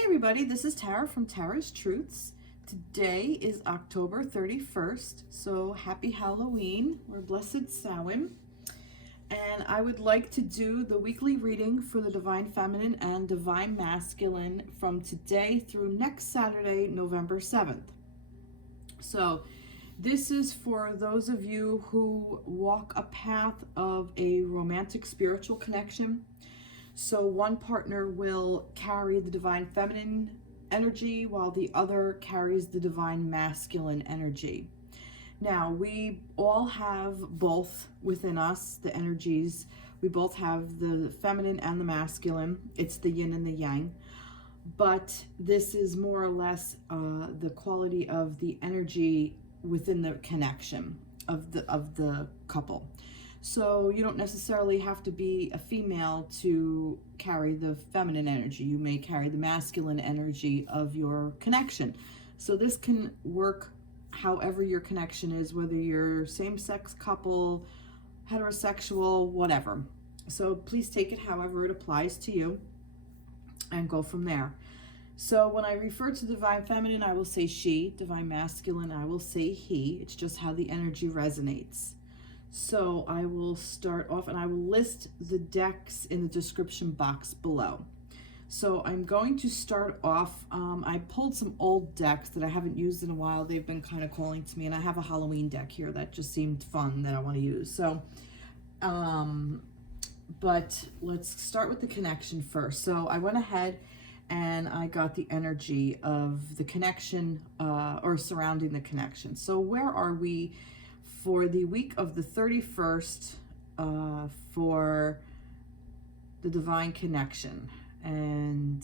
Hey everybody, this is Tara from Tara's Truths. Today is October 31st, so happy Halloween or Blessed Samhain. And I would like to do the weekly reading for the Divine Feminine and Divine Masculine from today through next Saturday, November 7th. So this is for those of you who walk a path of a romantic spiritual connection. So one partner will carry the divine feminine energy while the other carries the divine masculine energy. Now, we all have both within us, the energies. We both have the feminine and the masculine. It's the yin and the yang. But this is more or less the quality of the energy within the connection of the couple. So you don't necessarily have to be a female to carry the feminine energy. You may carry the masculine energy of your connection. So this can work however your connection is, whether you're same-sex couple, heterosexual, whatever. So please take it however it applies to you and go from there. So when I refer to divine feminine, I will say she. Divine masculine, I will say he. It's just how the energy resonates. So I will start off and I will list the decks in the description box below. So I'm going to start off, I pulled some old decks that I haven't used in a while. They've been kind of calling to me, and I have a Halloween deck here that just seemed fun that I want to use. So, but let's start with the connection first. So I went ahead and I got the energy of the connection or surrounding the connection. So where are we for the week of the 31st for the divine connection? And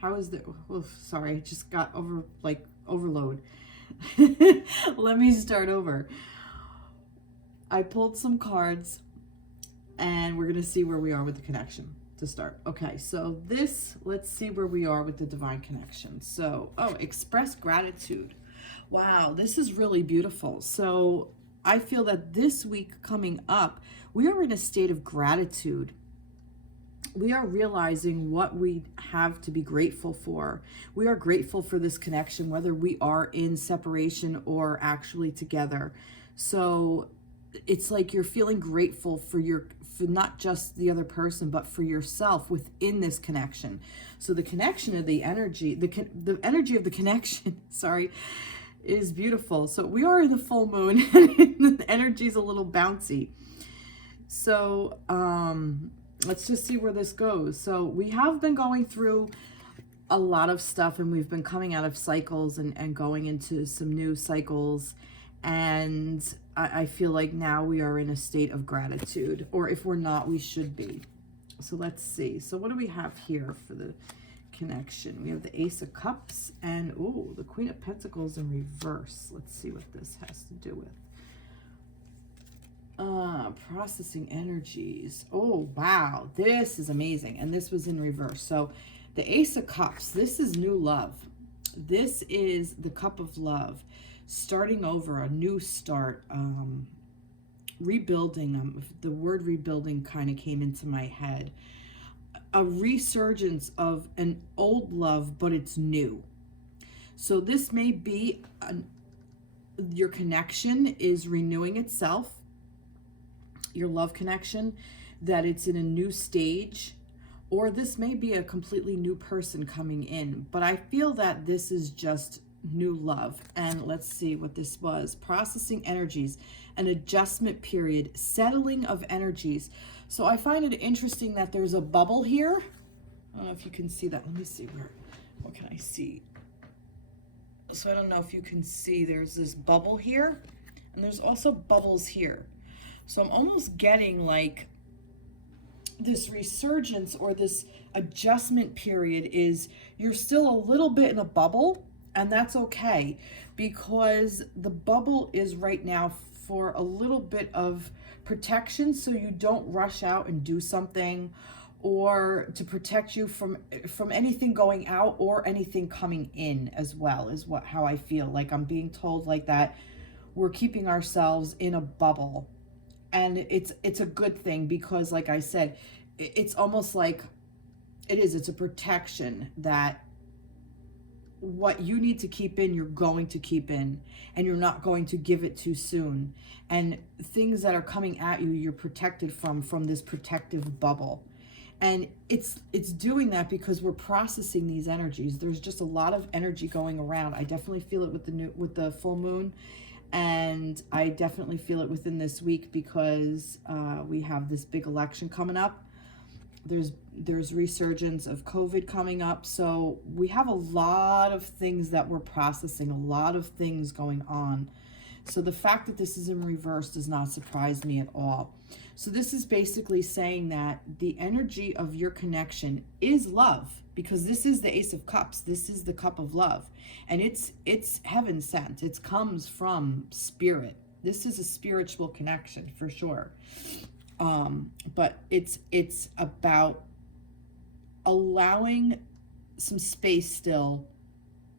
how is the, oh, sorry, I just got overload. Let me start over. I pulled some cards and we're going to see where we are with the connection to start. Okay, so let's see where we are with the divine connection. So, express gratitude. Wow, this is really beautiful. So I feel that this week coming up, we are in a state of gratitude. We are realizing what we have to be grateful for. We are grateful for this connection, whether we are in separation or actually together. So it's like you're feeling grateful for not just the other person, but for yourself within this connection. So the connection of the energy, the energy of the connection, sorry, is beautiful. So we are in the full moon and the energy is a little bouncy. So let's just see where this goes. So we have been going through a lot of stuff, and we've been coming out of cycles and going into some new cycles. And I feel like now we are in a state of gratitude, or if we're not, we should be. So let's see. So what do we have here for the connection? We have the Ace of Cups and the Queen of Pentacles in reverse. Let's see what this has to do with. Processing energies. Oh, wow. This is amazing. And this was in reverse. So the Ace of Cups, this is new love. This is the cup of love. Starting over, a new start, rebuilding. The word rebuilding kind of came into my head. A resurgence of an old love, but it's new. So this may be your connection is renewing itself, your love connection, that it's in a new stage, or this may be a completely new person coming in. But I feel that this is just new love. And let's see what this was. Processing energies, an adjustment period, settling of energies. So I find it interesting that there's a bubble here. I don't know if you can see that. Let me see what can I see? So I don't know if you can see, there's this bubble here, and there's also bubbles here. So I'm almost getting like this resurgence or this adjustment period is you're still a little bit in a bubble, and that's okay, because the bubble is right now for a little bit of protection, so you don't rush out and do something, or to protect you from anything going out or anything coming in as well, is how I feel. Like I'm being told like that we're keeping ourselves in a bubble, and it's a good thing, because like I said, it's almost like it's a protection that what you need to keep in, you're going to keep in, and you're not going to give it too soon. And things that are coming at you, you're protected from this protective bubble. And it's doing that because we're processing these energies. There's just a lot of energy going around. I definitely feel it with the full moon, and I definitely feel it within this week because we have this big election coming up. There's resurgence of COVID coming up, so we have a lot of things that we're processing, a lot of things going on. So the fact that this is in reverse does not surprise me at all. So this is basically saying that the energy of your connection is love, because this is the Ace of Cups. This is the cup of love, and it's heaven sent. It comes from spirit. This is a spiritual connection for sure. But it's about allowing some space still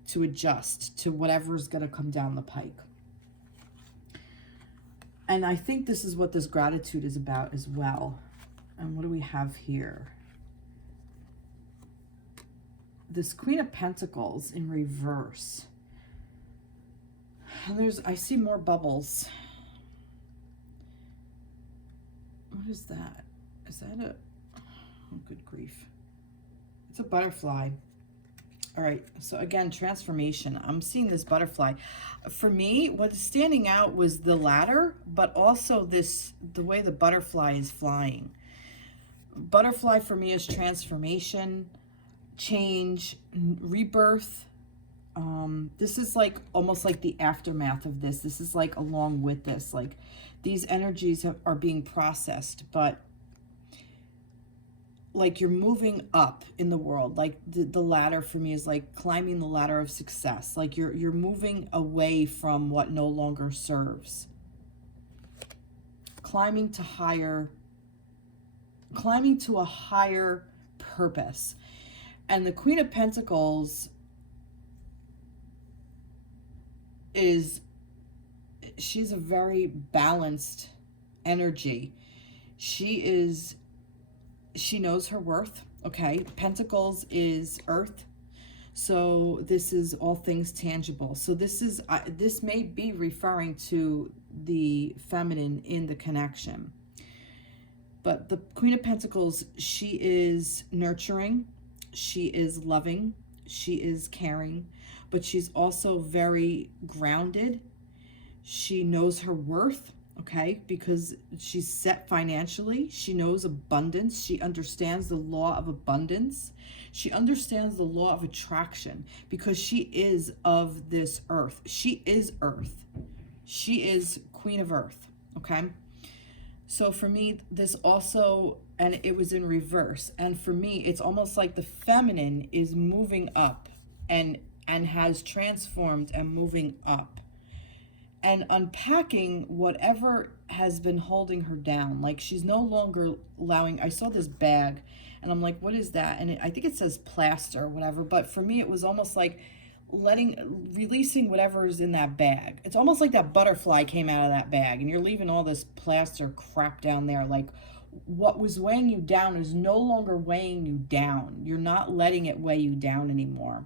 to adjust to whatever's going to come down the pike. And I think this is what this gratitude is about as well. And what do we have here? This Queen of Pentacles in reverse. And I see more bubbles. What is that? Is that a, oh, good grief. It's a butterfly. All right, so again, transformation. I'm seeing this butterfly. For me, what's standing out was the ladder, but also the way the butterfly is flying. Butterfly for me is transformation, change, rebirth. This is like almost like the aftermath of this. This is like along with this, like these energies are being processed, but like you're moving up in the world. Like the ladder for me is like climbing the ladder of success. Like you're moving away from what no longer serves. Climbing to a higher purpose. And the Queen of Pentacles she's a very balanced energy. She knows her worth. Okay, Pentacles is earth, so this is all things tangible. So this may be referring to the feminine in the connection, but the Queen of Pentacles, she is nurturing, she is loving, she is caring, but she's also very grounded. She knows her worth, okay, because she's set financially. She knows abundance. She understands the law of abundance. She understands the law of attraction because she is of this earth. She is earth. She is Queen of Earth, okay? So for me, this also, and it was in reverse. And for me, it's almost like the feminine is moving up and has transformed and moving up. And unpacking whatever has been holding her down. Like she's no longer allowing, I saw this bag and I'm like, what is that? And I think it says plaster or whatever, but for me it was almost like releasing whatever is in that bag. It's almost like that butterfly came out of that bag and you're leaving all this plaster crap down there. Like what was weighing you down is no longer weighing you down. You're not letting it weigh you down anymore.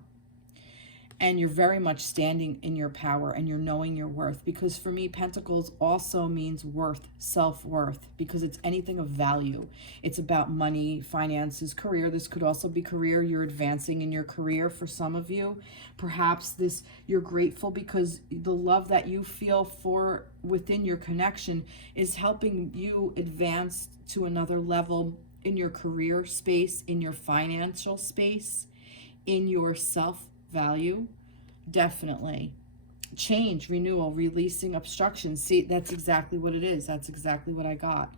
And you're very much standing in your power and you're knowing your worth. Because for me, Pentacles also means worth, self-worth, because it's anything of value. It's about money, finances, career. This could also be career. You're advancing in your career for some of you. Perhaps you're grateful because the love that you feel for within your connection is helping you advance to another level in your career space, in your financial space, in your self-value. Definitely. Change, renewal, releasing obstruction. See, that's exactly what it is. That's exactly what I got.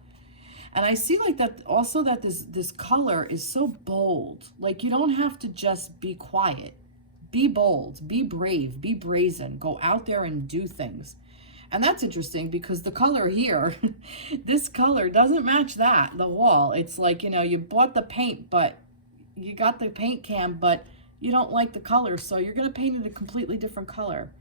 And I see like that also, that this color is so bold. Like you don't have to just be quiet. Be bold, be brave, be brazen. Go out there and do things. And that's interesting because the color here, this color doesn't match the wall. It's like, you bought the paint, but you got the paint can, but you don't like the color, so you're going to paint it a completely different color.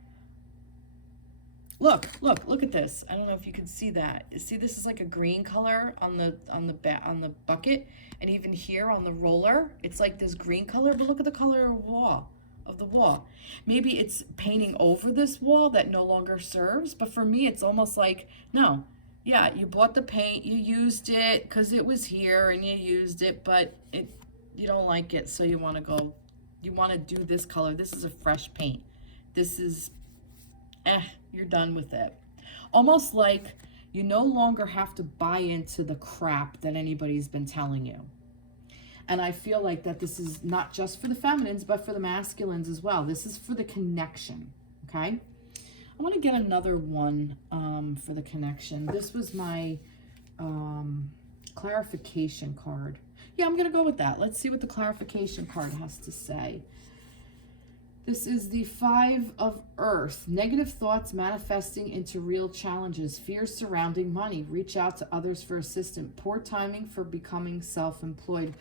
Look at this. I don't know if you can see that. See, this is like a green color on the bucket, and even here on the roller, it's like this green color, but look at the color of the wall. of the wall. Maybe it's painting over this wall that no longer serves, but for me, it's almost like, no, yeah, you bought the paint, you used it because it was here and you used it, but you don't like it, so you want to go, you want to do this color. This is a fresh paint. This is, you're done with it. Almost like you no longer have to buy into the crap that anybody's been telling you. And I feel like that this is not just for the feminines, but for the masculines as well. This is for the connection, okay? I want to get another one for the connection. This was my clarification card. Yeah, I'm going to go with that. Let's see what the clarification card has to say. This is the 5 of Earth. Negative thoughts manifesting into real challenges. Fears surrounding money. Reach out to others for assistance. Poor timing for becoming self-employed.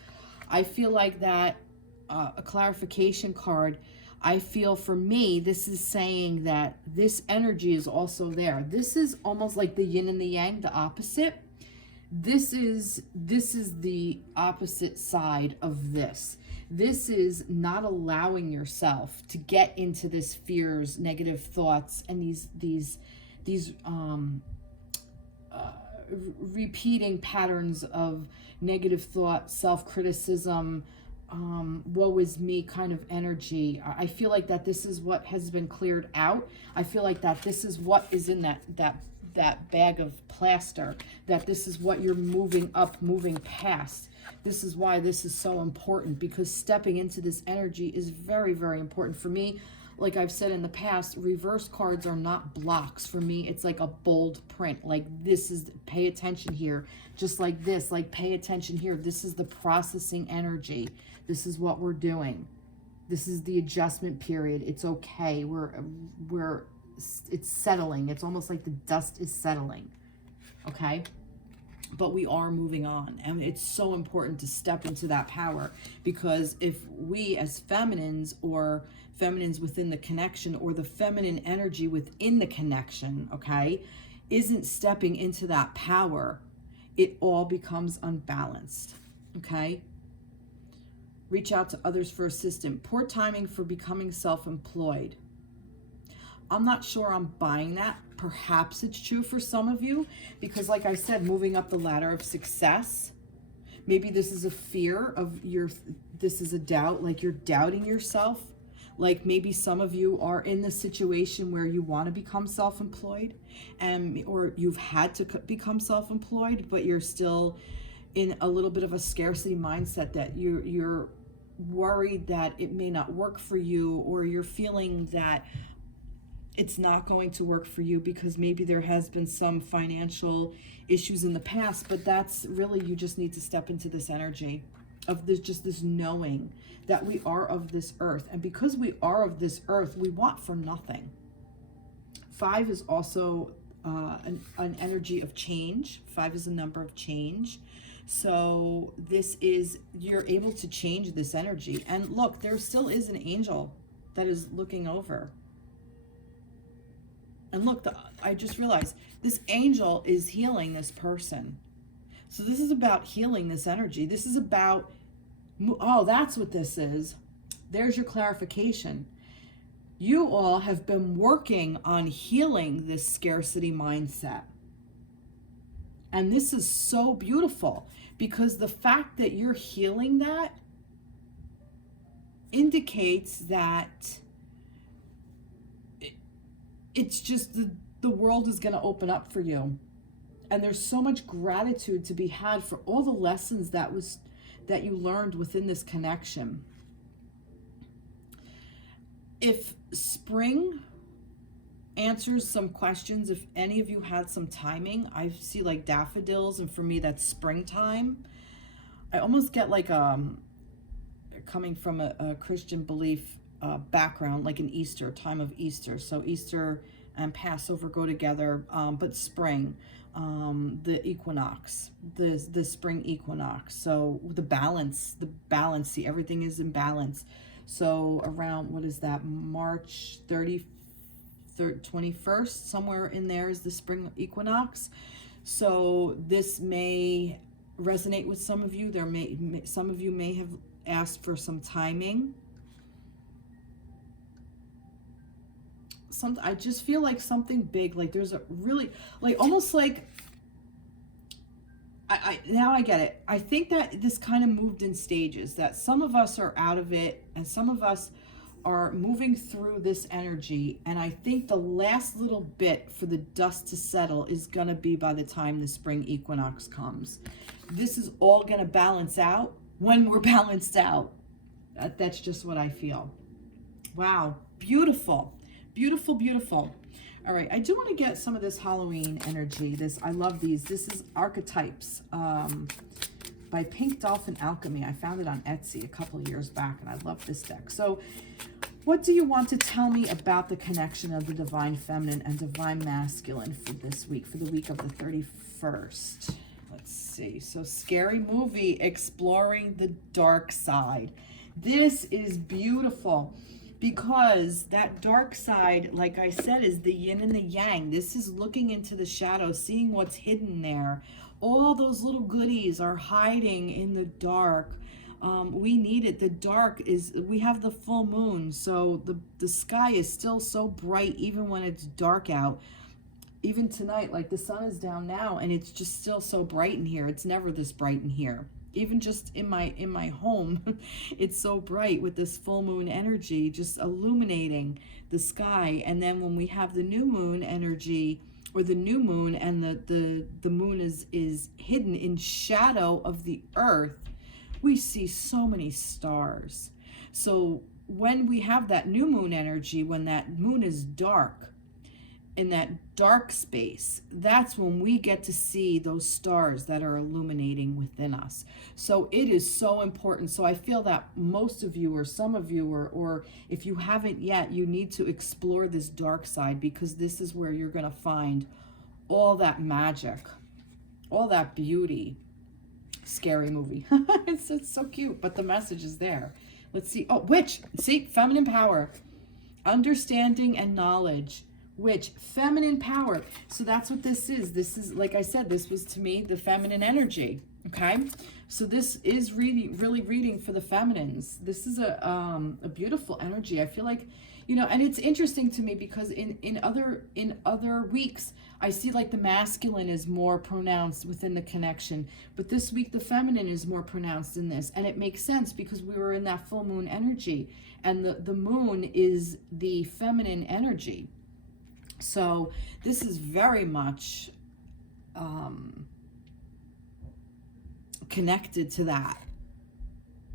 I feel like that a clarification card, I feel for me, this is saying that this energy is also there. This is almost like the yin and the yang, the opposite. This is the opposite side of this. This is not allowing yourself to get into this fears, negative thoughts, and these repeating patterns of negative thought, self-criticism, woe is me kind of energy. I feel like that this is what has been cleared out. I feel like that this is what is in that bag of plaster, that this is what you're moving up, moving past. This is why this is so important, because stepping into this energy is very, very important. For me, like I've said in the past, reverse cards are not blocks. For me, it's like a bold print. Like this is, pay attention here. Just like this, like pay attention here. This is the processing energy. This is what we're doing. This is the adjustment period. It's okay. It's settling. It's almost like the dust is settling. Okay? But we are moving on, and it's so important to step into that power, because if we as feminines, or feminines within the connection, or the feminine energy within the connection, okay, isn't stepping into that power, it all becomes unbalanced. Okay? Reach out to others for assistance. Poor timing for becoming self-employed. I'm not sure I'm buying that. Perhaps it's true for some of you, because like I said, moving up the ladder of success, maybe this is a fear of this is a doubt, like you're doubting yourself. Like maybe some of you are in the situation where you want to become self-employed, or you've had to become self-employed, but you're still in a little bit of a scarcity mindset, that you're worried that it may not work for you, or you're feeling that it's not going to work for you because maybe there has been some financial issues in the past. But that's really, you just need to step into this energy of this knowing that we are of this earth. And because we are of this earth, we want for nothing. 5 is also an energy of change. 5 is a number of change. So this is, you're able to change this energy. And look, there still is an angel that is looking over. And look, I just realized this angel is healing this person. So this is about healing this energy. This is about, oh, that's what this is. There's your clarification. You all have been working on healing this scarcity mindset. And this is so beautiful, because the fact that you're healing that indicates that it's just the world is going to open up for you. And there's so much gratitude to be had for all the lessons that you learned within this connection. If spring answers some questions, if any of you had some timing, I see like daffodils, and for me that's springtime. I almost get like coming from a Christian belief background, like an Easter, time of Easter. So Easter and Passover go together, but spring, the equinox, the spring equinox. So the balance, see, everything is in balance. So around, what is that, March 21st, somewhere in there is the spring equinox. So this may resonate with some of you. Some of you may have asked for some timing. I just feel like something big, like there's a really, like almost like, now I get it. I think that this kind of moved in stages, that some of us are out of it and some of us are moving through this energy. And I think the last little bit for the dust to settle is going to be by the time the spring equinox comes. This is all going to balance out when we're balanced out. That's just what I feel. Wow. Beautiful. Beautiful, beautiful. All right, I do want to get some of this Halloween energy. I love these. This is Archetypes by Pink Dolphin Alchemy. I found it on Etsy a couple of years back, and I love this deck. So what do you want to tell me about the connection of the Divine Feminine and Divine Masculine for this week, for the week of the 31st? Let's see. So scary movie, exploring the dark side. This is beautiful. Because that dark side, like I said, is the yin and the yang. This is looking into the shadows, seeing what's hidden there. All those little goodies are hiding in the dark. We need it. The dark is, we have the full moon, so the sky is still so bright even when it's dark out. Even tonight, like the sun is down now and it's just still so bright in here. It's never this bright in here. Even just in my home, it's so bright with this full moon energy just illuminating the sky. And then when we have the new moon energy, or the new moon, and the moon is hidden in shadow of the earth, we see so many stars. So when we have that new moon energy, when that moon is dark, in that dark space, that's when we get to see those stars that are illuminating within us. So it is so important. So I feel that most of you, or some of you, or if you haven't yet, you need to explore this dark side, because this is where you're going to find all that magic, all that beauty. Scary movie. It's so cute, but the message is there. Let's see. Oh, witch. See, feminine power, understanding and knowledge. Which feminine power. So that's what this is. This is, like I said, this was to me the feminine energy. Okay, so this is really reading for the feminines. This is a beautiful energy. I feel like, you know, and it's interesting to me because in other weeks I see like the masculine is more pronounced within the connection, but this week the feminine is more pronounced in this, and it makes sense because we were in that full moon energy, and the moon is the feminine energy. So this is very much connected to that.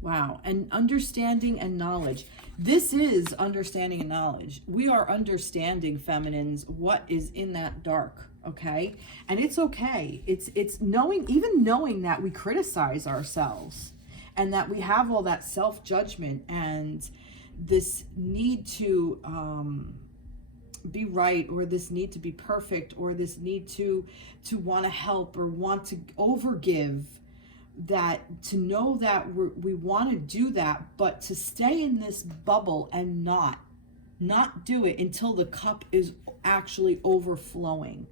Wow. And understanding and knowledge. This is understanding and knowledge. We are understanding, feminines, what is in that dark. Okay. And it's okay. It's knowing, even knowing that we criticize ourselves and that we have all that self-judgment and this need to be right, or this need to be perfect, or this need to want to help or want to overgive, that to know that we want to do that, but to stay in this bubble and not do it until the cup is actually overflowing.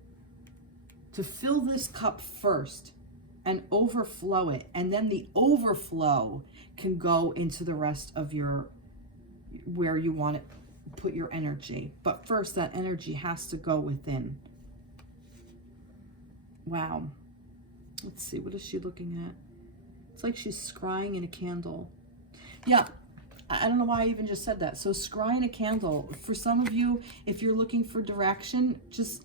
To fill this cup first and overflow it, and then the overflow can go into the rest of your, where you want it, put your energy. But first that energy has to go within. Wow. Let's see, what is she looking at? It's like she's scrying in a candle. Yeah, I don't know why I even just said that. So scrying a candle, for some of you, if you're looking for direction, just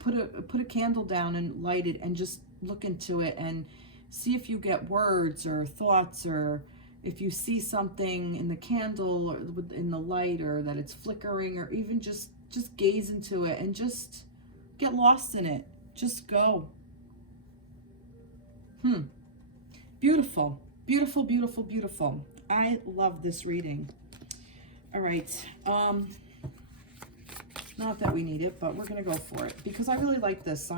put a candle down and light it and just look into it and see if you get words or thoughts, or if you see something in the candle or in the light, or that it's flickering, or even just gaze into it and just get lost in it. Just go. Beautiful, beautiful, beautiful, beautiful. I love this reading. All right. Not that we need it, but we're going to go for it because I really like this.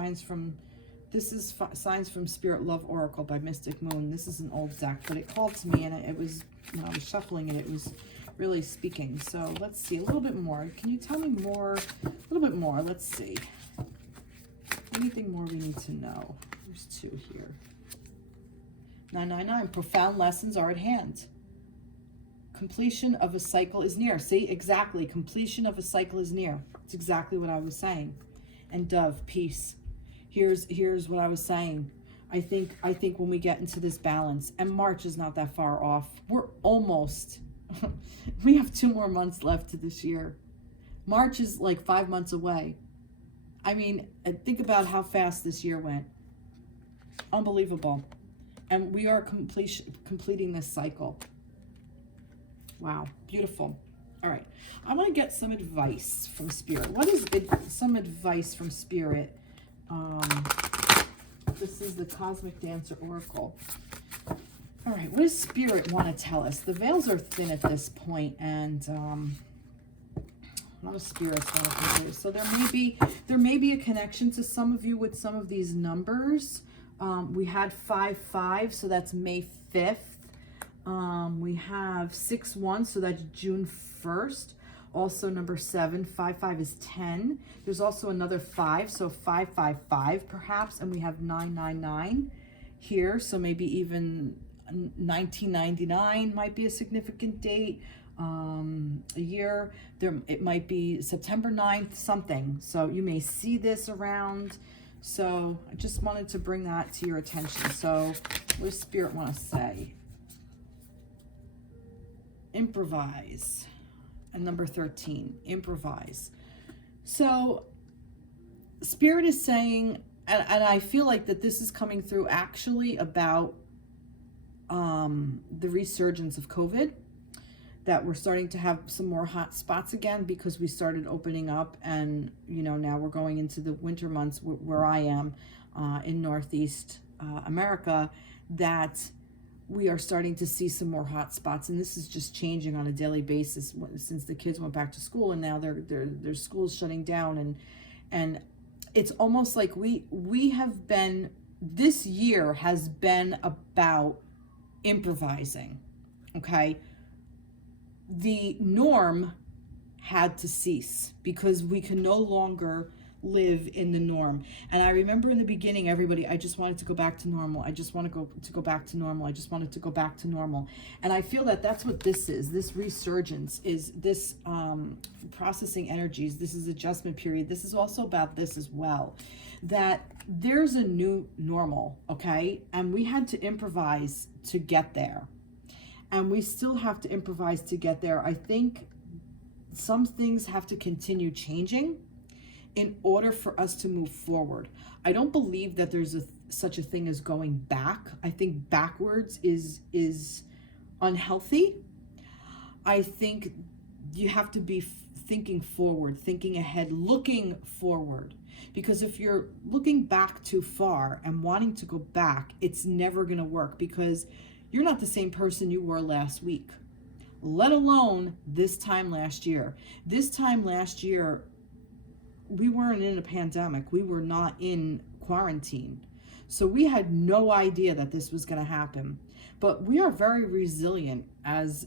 This is Signs from Spirit Love Oracle by Mystic Moon. This is an old deck, but it called to me, and it was, when I was shuffling it, it was really speaking. So let's see a little bit more. Can you tell me more? A little bit more. Let's see. Anything more we need to know? There's two here. 999. Profound lessons are at hand. Completion of a cycle is near. See, exactly. Completion of a cycle is near. It's exactly what I was saying. And Dove, peace. Here's what I was saying. I think when we get into this balance, and March is not that far off. We're almost, we have 2 more months left to this year. March is like 5 months away. I mean, think about how fast this year went. Unbelievable. And we are completing this cycle. Wow, beautiful. All right, I want to get some advice from Spirit. What is some advice from Spirit? This is the Cosmic Dancer Oracle. All right, what does Spirit want to tell us? The veils are thin at this point, and a lot of spirits want to come through. So there may be a connection to some of you with some of these numbers. We had 5-5, so that's May 5th. We have 6-1, so that's June 1st. Also number 7, 5-5 is 10. There's also another 5, so 5-5-5 perhaps, and we have 9-9-9 here, so maybe even 1999 might be a significant date. A year, it might be September 9th, something. So you may see this around. So I just wanted to bring that to your attention. So what does Spirit want to say? Improvise. And number 13, improvise. So Spirit is saying, and I feel like that this is coming through actually about the resurgence of COVID, that we're starting to have some more hot spots again because we started opening up, and you know, now we're going into the winter months where I am in Northeast America, that we are starting to see some more hot spots, and this is just changing on a daily basis since the kids went back to school, and now their school's shutting down, and it's almost like we have been, this year has been about improvising. Okay, the norm had to cease because we can no longer live in the norm. And I remember in the beginning, everybody, I just wanted to go back to normal. I just want to go back to normal. I just wanted to go back to normal. And I feel that that's what this is. This resurgence is this processing energies. This is adjustment period. This is also about this as well, that there's a new normal, okay? And we had to improvise to get there. And we still have to improvise to get there. I think some things have to continue changing in order for us to move forward. I don't believe that there's such a thing as going back. I think backwards is unhealthy. I think you have to be thinking forward, thinking ahead, looking forward. Because if you're looking back too far and wanting to go back, it's never going to work, because you're not the same person you were last week, let alone this time last year. This time last year, we weren't in a pandemic. We were not in quarantine. So we had no idea that this was going to happen. But we are very resilient as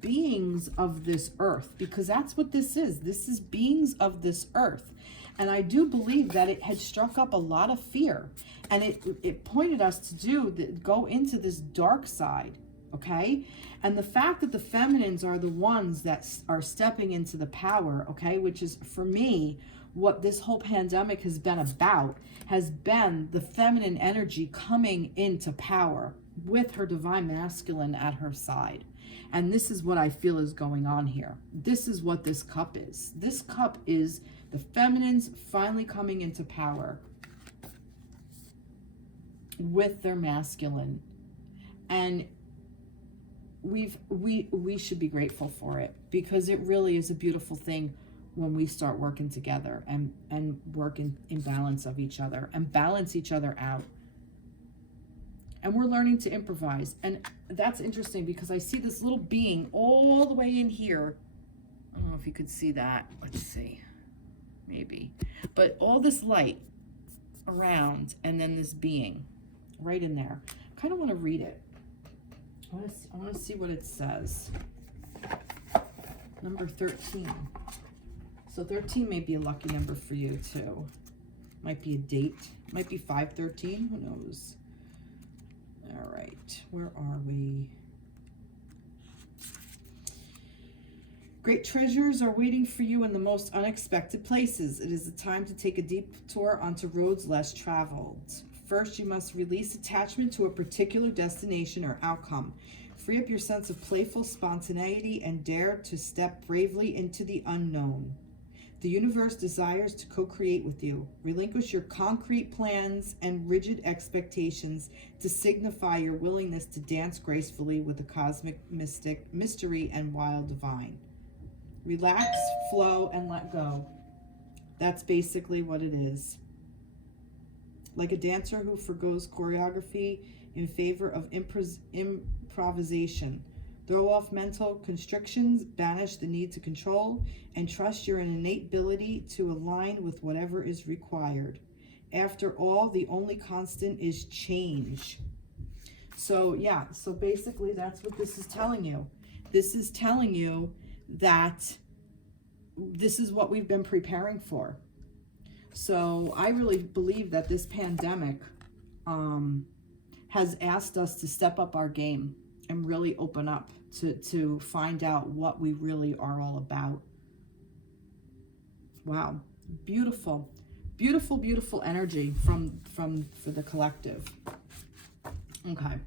beings of this earth, because that's what this is. This is beings of this earth. And I do believe that it had struck up a lot of fear, and it pointed us to go into this dark side, okay? And the fact that the feminines are the ones that are stepping into the power, okay, which is, for me, what this whole pandemic has been about, has been the feminine energy coming into power with her divine masculine at her side. And this is what I feel is going on here. This is what this cup is. This cup is the feminines finally coming into power with their masculine. And we should be grateful for it, because it really is a beautiful thing when we start working together and work in balance of each other and balance each other out. And we're learning to improvise. And that's interesting, because I see this little being all the way in here. I don't know if you could see that. Let's see. Maybe. But all this light around, and then this being right in there. I kind of want to read it. I want to see what it says. Number 13. So 13 may be a lucky number for you too. Might be a date. Might be 513. Who knows? All right. Where are we? Great treasures are waiting for you in the most unexpected places. It is the time to take a deep tour onto roads less traveled. First, you must release attachment to a particular destination or outcome. Free up your sense of playful spontaneity and dare to step bravely into the unknown. The universe desires to co-create with you. Relinquish your concrete plans and rigid expectations to signify your willingness to dance gracefully with the cosmic mystic, mystery, and wild divine. Relax, flow, and let go. That's basically what it is. Like a dancer who forgoes choreography in favor of improvisation. Throw off mental constrictions, banish the need to control, and trust your innate ability to align with whatever is required. After all, the only constant is change. So yeah, so basically that's what this is telling you. This is telling you that this is what we've been preparing for. So I really believe that this pandemic has asked us to step up our game and really open up to find out what we really are all about. Wow, beautiful, beautiful, beautiful energy for the collective. Okay.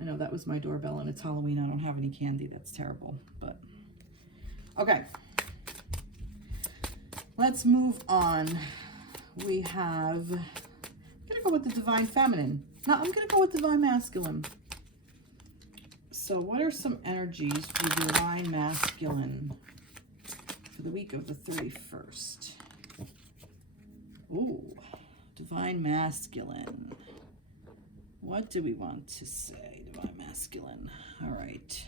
I know that was my doorbell and it's Halloween. I don't have any candy. That's terrible, but okay. Let's move on. We have, I'm gonna go with the Divine Feminine. No, I'm gonna go with Divine Masculine. So what are some energies for Divine Masculine for the week of the 31st? Ooh, Divine Masculine. What do we want to say, Divine Masculine? All right.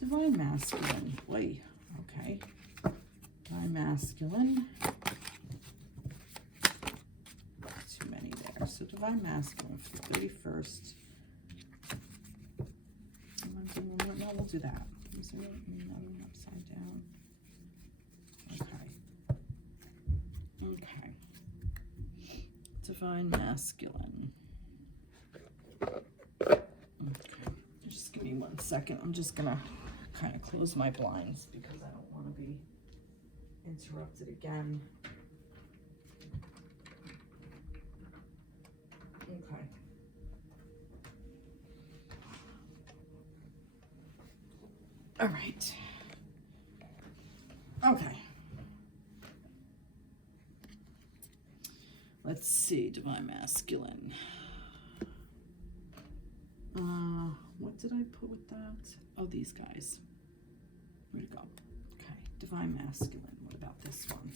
Divine Masculine. Wait, okay. Divine Masculine. Too many there. So Divine Masculine for the 31st. No, we'll do that. Is there another upside down? Okay. Okay. Divine Masculine. Okay. Just give me 1 second. I'm just gonna kind of close my blinds because I don't want to be interrupted again. Okay. All right. Okay. Let's see, Divine Masculine. What did I put with that? Oh, these guys. Where'd it go? Okay, Divine Masculine. What about this one?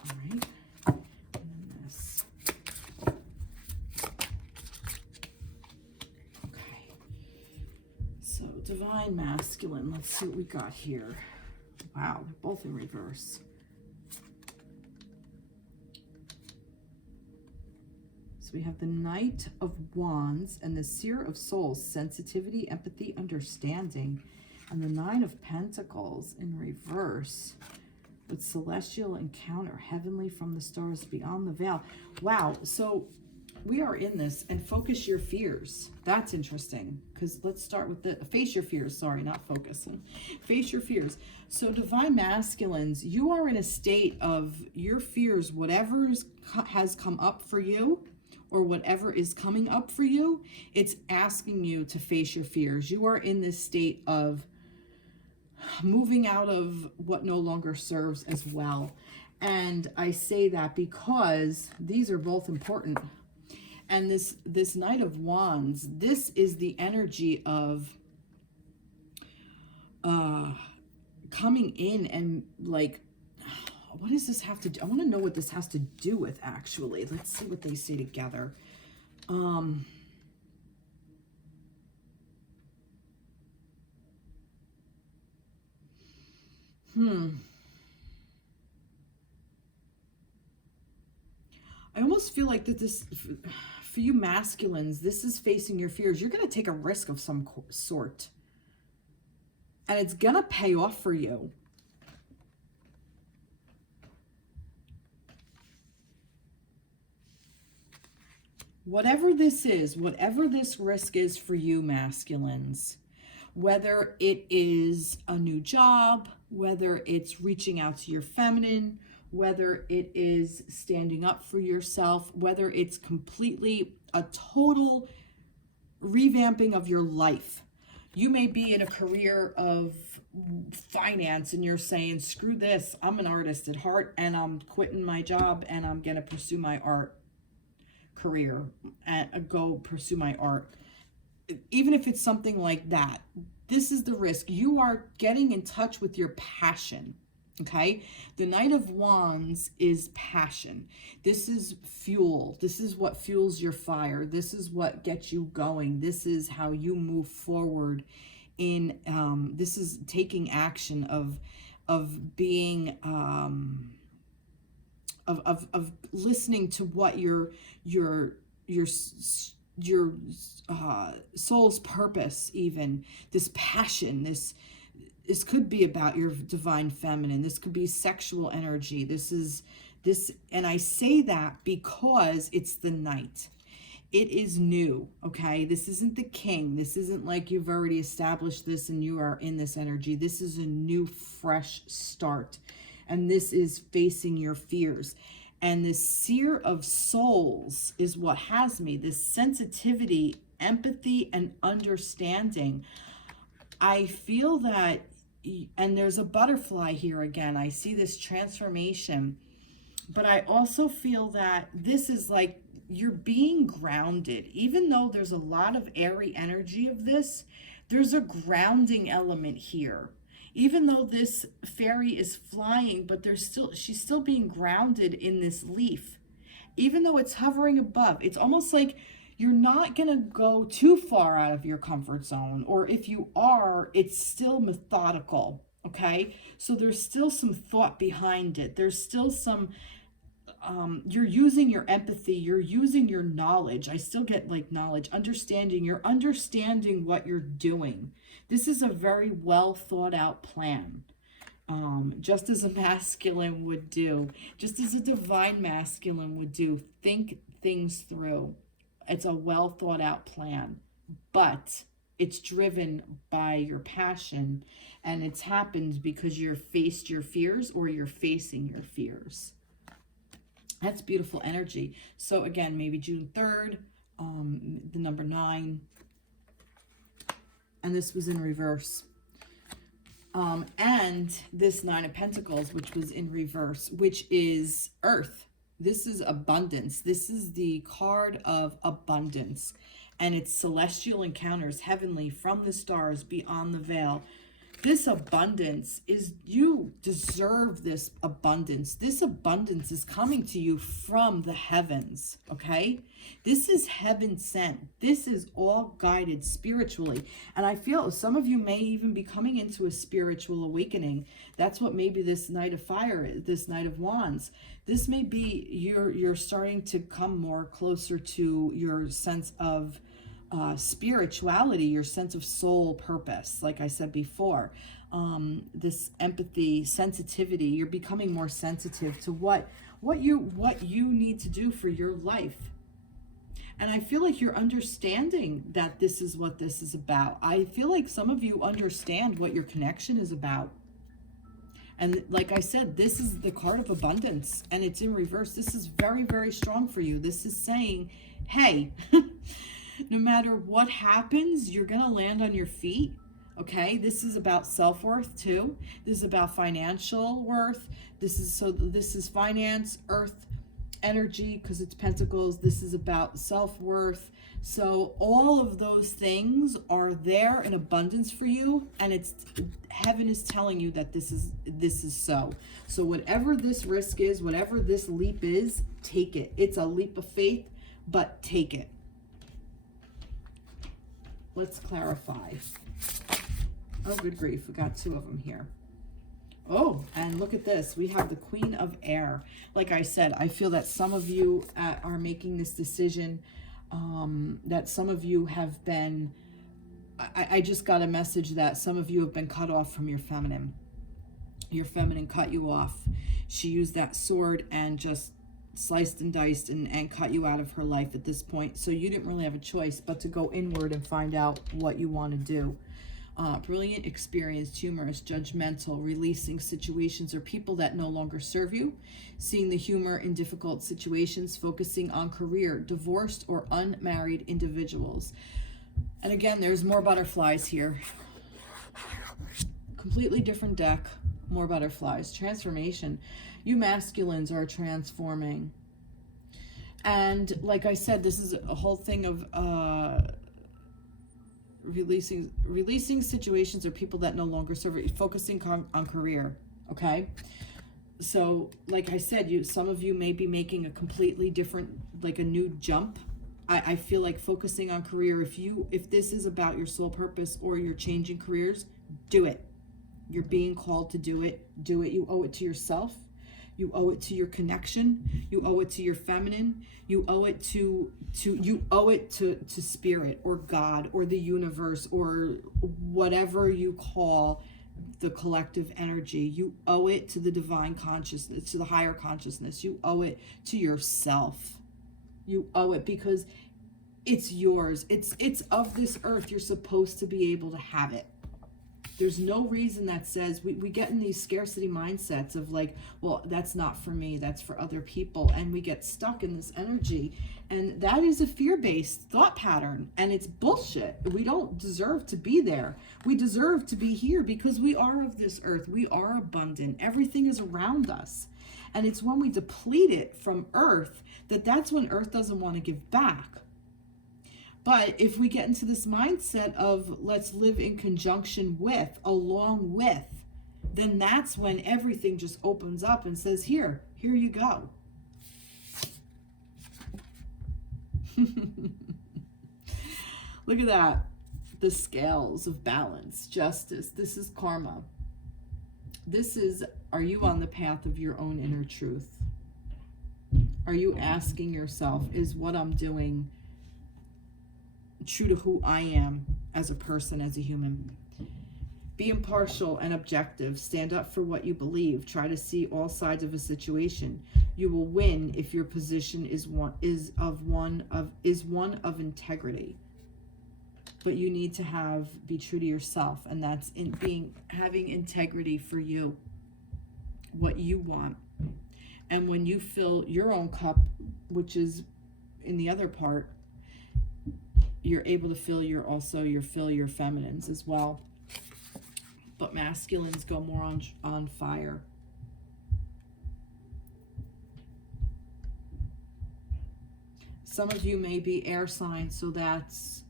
All right. And then this. Okay. So, Divine Masculine. Let's see what we got here. Wow, they're both in reverse. So we have the Knight of Wands and the Seer of Souls, sensitivity, empathy, understanding. And the Nine of Pentacles in reverse with celestial encounter, heavenly from the stars beyond the veil. Wow, so we are in this, and focus your fears. That's interesting, because let's start with the face your fears. Sorry, not focus. Face your fears. So Divine Masculines, you are in a state of your fears, whatever has come up for you, or whatever is coming up for you, it's asking you to face your fears. You are in this state of moving out of what no longer serves as well. And I say that because these are both important. And this Knight of Wands, this is the energy of coming in and like, what does this have to do? I want to know what this has to do with, actually. Let's see what they say together. I almost feel like that this, for you masculines, this is facing your fears. You're going to take a risk of some sort. And it's going to pay off for you. Whatever this is, whatever this risk is for you masculines, whether it is a new job, whether it's reaching out to your feminine, whether it is standing up for yourself, whether it's completely a total revamping of your life. You may be in a career of finance and you're saying, screw this, I'm an artist at heart and I'm quitting my job and I'm going to pursue my art career and go pursue my art. Even if it's something like that, this is the risk. You are getting in touch with your passion. Okay, the Knight of Wands is passion. This is fuel. This is what fuels your fire. This is what gets you going. This is how you move forward in, this is taking action of being, of listening to what your soul's purpose, even this passion, this could be about your divine feminine. This could be sexual energy. And I say that because it's the Knight. It is new, okay? This isn't the King. This isn't like you've already established this and you are in this energy. This is a new, fresh start. And this is facing your fears. And this Seer of Souls is what has me. This sensitivity, empathy, and understanding. I feel that, and there's a butterfly here again. I see this transformation. But I also feel that this is like you're being grounded. Even though there's a lot of airy energy of this, there's a grounding element here. Even though this fairy is flying, but she's still being grounded in this leaf. Even though it's hovering above, it's almost like you're not going to go too far out of your comfort zone. Or if you are, it's still methodical, okay? So there's still some thought behind it. There's still some, you're using your empathy. You're using your knowledge. I still get like knowledge, understanding. You're understanding what you're doing. This is a very well thought out plan. Just as a masculine would do, just as a divine masculine would do, think things through. It's a well thought out plan, but it's driven by your passion, and it's happened because you're faced your fears or you're facing your fears. That's beautiful energy. So again, maybe June 3rd, the number 9, and this was in reverse. And this 9 of Pentacles, which was in reverse, which is Earth. This is abundance. This is the card of abundance. And it's celestial encounters, heavenly, from the stars, beyond the veil. This abundance is, you deserve this abundance. This abundance is coming to you from the heavens, okay? This is heaven sent. This is all guided spiritually. And I feel some of you may even be coming into a spiritual awakening. That's what maybe this Knight of Fire is, this Knight of Wands. This may be you're starting to come more closer to your sense of spirituality, your sense of soul purpose, like I said before, this empathy, sensitivity. You're becoming more sensitive to what you need to do for your life. And I feel like you're understanding that this is what this is about. I feel like some of you understand what your connection is about. And like I said, this is the card of abundance, and it's in reverse. This is very, very strong for you. This is saying, hey, no matter what happens, you're going to land on your feet, okay? This is about self-worth too. This is about financial worth. This is finance, earth, energy, because it's pentacles. This is about self-worth. So all of those things are there in abundance for you, and it's heaven is telling you that this is so. So whatever this risk is, whatever this leap is, take it. It's a leap of faith, but take it. Let's clarify. Oh, good grief. We got 2 of them here. Oh, and look at this. We have the Queen of Air. Like I said, I feel that some of you are making this decision, that some of you have been, I just got a message that some of you have been cut off from your feminine. Your feminine cut you off. She used that sword and just sliced and diced and cut you out of her life at this point. So you didn't really have a choice but to go inward and find out what you want to do. Brilliant, experienced, humorous, judgmental, releasing situations or people that no longer serve you, seeing the humor in difficult situations, focusing on career, divorced or unmarried individuals. And again, there's more butterflies here. Completely different deck, more butterflies. Transformation. You masculines are transforming. And like I said, this is a whole thing of releasing situations or people that no longer serve you, focusing on career. Okay, so like I said, some of you may be making a completely different, like a new jump. I feel like focusing on career, if this is about your soul purpose or you're changing careers, do it. You're being called to do it. Do it. You owe it to yourself. You owe it to your connection. You owe it to your feminine. You owe it to spirit or God or the universe or whatever you call the collective energy. You owe it to the divine consciousness, to the higher consciousness. You owe it to yourself. You owe it because it's yours. It's of this earth. You're supposed to be able to have it. There's no reason that says, we get in these scarcity mindsets of like, well, that's not for me, that's for other people. And we get stuck in this energy. And that is a fear-based thought pattern. And it's bullshit. We don't deserve to be there. We deserve to be here because we are of this earth. We are abundant. Everything is around us. And it's when we deplete it from earth that's when earth doesn't want to give back. But if we get into this mindset of let's live in conjunction with, along with, then that's when everything just opens up and says, here you go. Look at that. The scales of balance, justice. This is karma. This is, are you on the path of your own inner truth? Are you asking yourself, is what I'm doing true to who I am as a person, as a human? Be impartial and objective. Stand up for what you believe. Try to see all sides of a situation. You will win if your position is one of integrity. But you need to be true to yourself, and that's having integrity for you, what you want. And when you fill your own cup, which is in the other part, you're able to fill your feminines as well. But masculines go more on fire. Some of you may be air signs, so that's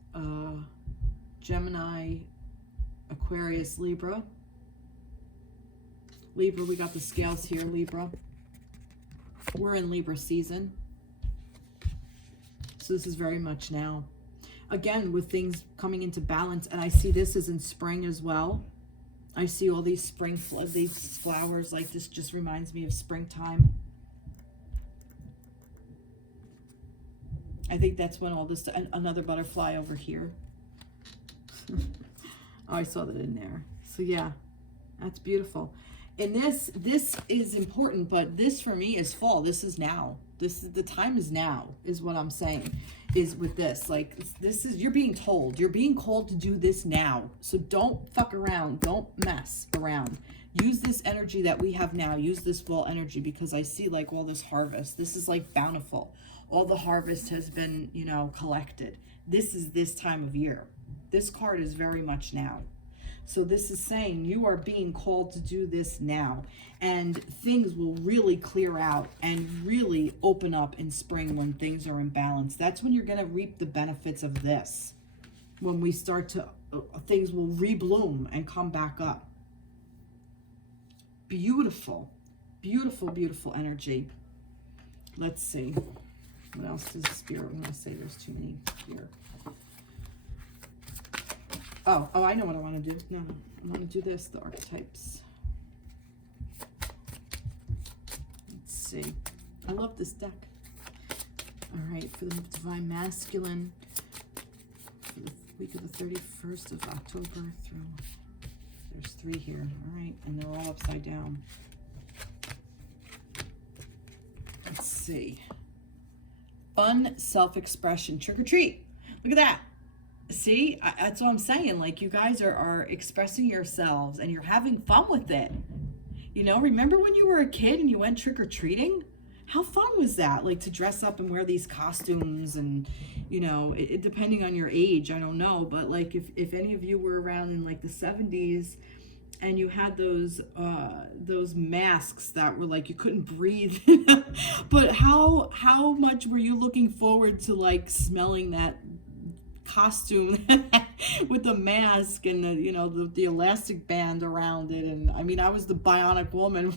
Gemini, Aquarius, Libra. Libra, we got the scales here, Libra. We're in Libra season. So this is very much now. Again, with things coming into balance, and I see this is in spring as well. I see all these these flowers, like this just reminds me of springtime. I think that's when all this, another butterfly over here. Oh, I saw that in there. So yeah, that's beautiful. And this is important, but this for me is fall. This is now. The time is now, is what I'm saying, is with this. Like, this is, you're being told. You're being called to do this now. So don't fuck around. Don't mess around. Use this energy that we have now. Use this fall energy, because I see like all this harvest. This is like bountiful. All the harvest has been, collected. This is this time of year. This card is very much now. So this is saying you are being called to do this now, and things will really clear out and really open up in spring when things are in balance. That's when you're going to reap the benefits of this. When we start to, things will rebloom and come back up. Beautiful, beautiful, beautiful energy. Let's see. What else does the Spirit want to say? There's too many here. Oh, I know what I want to do. No, I want to do this, the archetypes. Let's see. I love this deck. All right, for the Divine Masculine, for the week of the 31st of October through, there's 3 here. All right, and they're all upside down. Let's see. Fun self-expression. Trick or treat. Look at that. See, that's what I'm saying. Like, you guys are expressing yourselves and you're having fun with it. You know, remember when you were a kid and you went trick-or-treating? How fun was that? Like, to dress up and wear these costumes and, you know, depending on your age, I don't know. But, like, if any of you were around in, like, the 70s and you had those masks that were, like, you couldn't breathe. But how much were you looking forward to, like, smelling that costume with the mask and the, you know, the elastic band around it? And I mean, I was the bionic woman,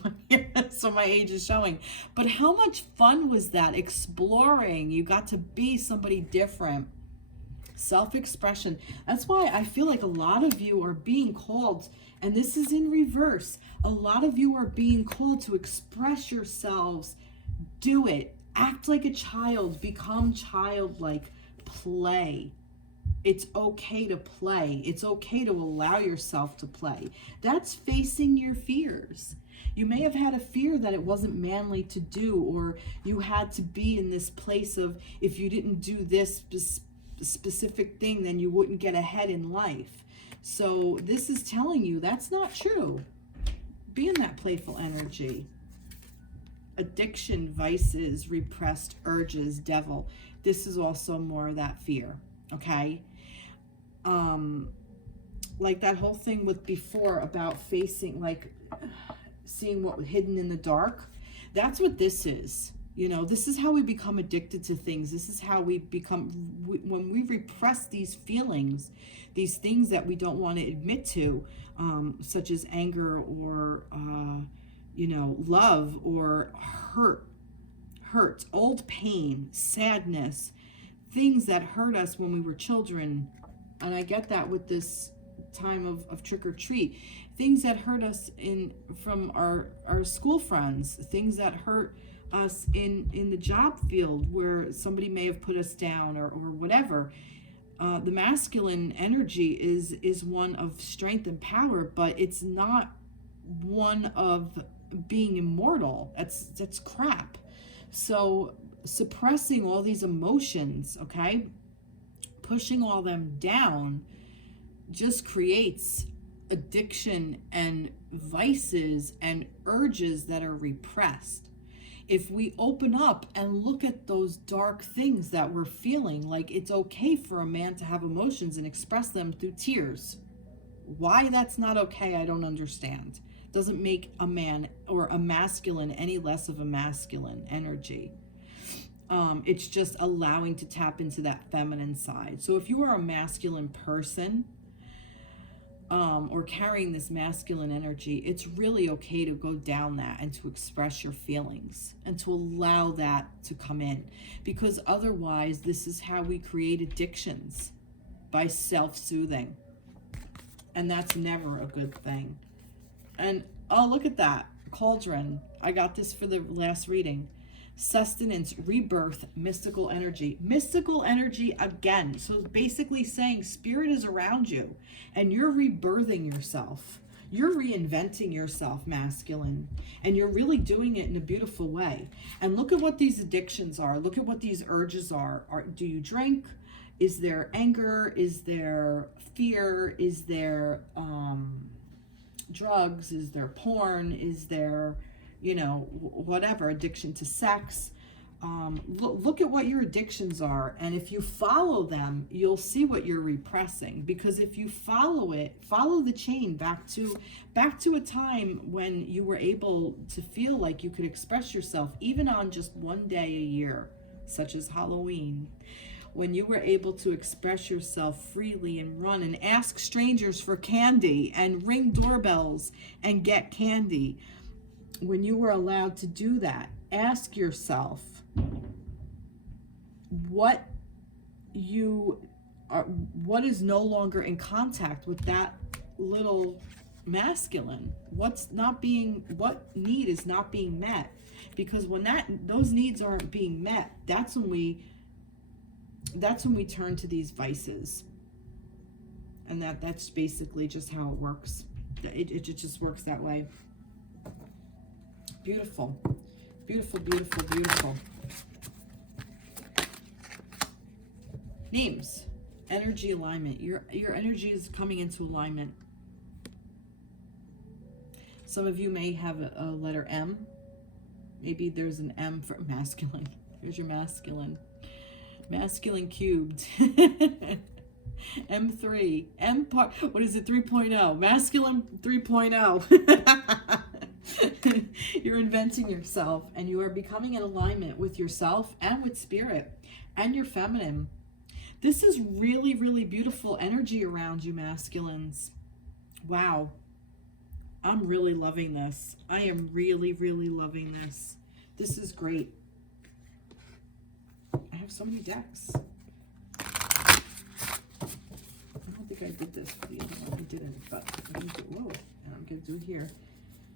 so my age is showing. But how much fun was that? Exploring, you got to be somebody different. Self-expression. That's why I feel like a lot of you are being called, and this is in reverse, a lot of you are being called to express yourselves. Do it. Act like a child. Become childlike. Play. It's okay to play. It's okay to allow yourself to play. That's facing your fears. You may have had a fear that it wasn't manly to do, or you had to be in this place of, if you didn't do this specific thing, then you wouldn't get ahead in life. So this is telling you that's not true. Be in that playful energy. Addiction, vices, repressed urges, devil. This is also more of that fear. Okay. Like that whole thing with before about facing, like seeing what was hidden in the dark. That's what this is. You know, this is how we become addicted to things. This is how we become, when we repress these feelings, these things that we don't want to admit to, such as anger or, you know, love or hurt, old pain, sadness, things that hurt us when we were children. And I get that with this time of trick or treat. Things that hurt us from our school friends, things that hurt us in the job field where somebody may have put us down or whatever. The masculine energy is one of strength and power, but it's not one of being immortal. That's crap. So suppressing all these emotions, okay, pushing all them down, just creates addiction and vices and urges that are repressed. If we open up and look at those dark things that we're feeling, like it's okay for a man to have emotions and express them through tears. Why that's not okay, I don't understand. Doesn't make a man or a masculine any less of a masculine energy. It's just allowing to tap into that feminine side. So if you are a masculine person, or carrying this masculine energy, it's really okay to go down that and to express your feelings and to allow that to come in, because otherwise this is how we create addictions, by self-soothing, and that's never a good thing. And oh, look at that cauldron. I got this for the last reading. Sustenance, rebirth, mystical energy again. So basically saying spirit is around you and you're rebirthing yourself. You're reinventing yourself, masculine, and you're really doing it in a beautiful way. And look at what these addictions are. Look at what these urges are. Do you drink? Is there anger? Is there fear? Is there drugs? Is there porn? Is there, you know, whatever, addiction to sex? Look at what your addictions are, and if you follow them, you'll see what you're repressing. Because if you follow the chain back to a time when you were able to feel like you could express yourself, even on just one day a year, such as Halloween, when you were able to express yourself freely and run and ask strangers for candy and ring doorbells and get candy. When you were allowed to do that, ask yourself what is no longer in contact with that little masculine. What need is not being met? Because when those needs aren't being met, that's when we turn to these vices. And that's basically just how it works. It just works that way. Beautiful, beautiful, beautiful, beautiful. Names. Energy alignment. Your energy is coming into alignment. Some of you may have a letter M. Maybe there's an M for masculine. Here's your masculine. Masculine cubed. M3. M part. What is it? 3.0. Masculine 3.0. You're inventing yourself, and you are becoming in alignment with yourself and with spirit and your feminine. This is really, really beautiful energy around you, masculines. Wow. I'm really loving this. I am really, really loving this. This is great. I have so many decks. I don't think I did this for the other one. I didn't, but I'm going to do, whoa, and I'm going to do it here.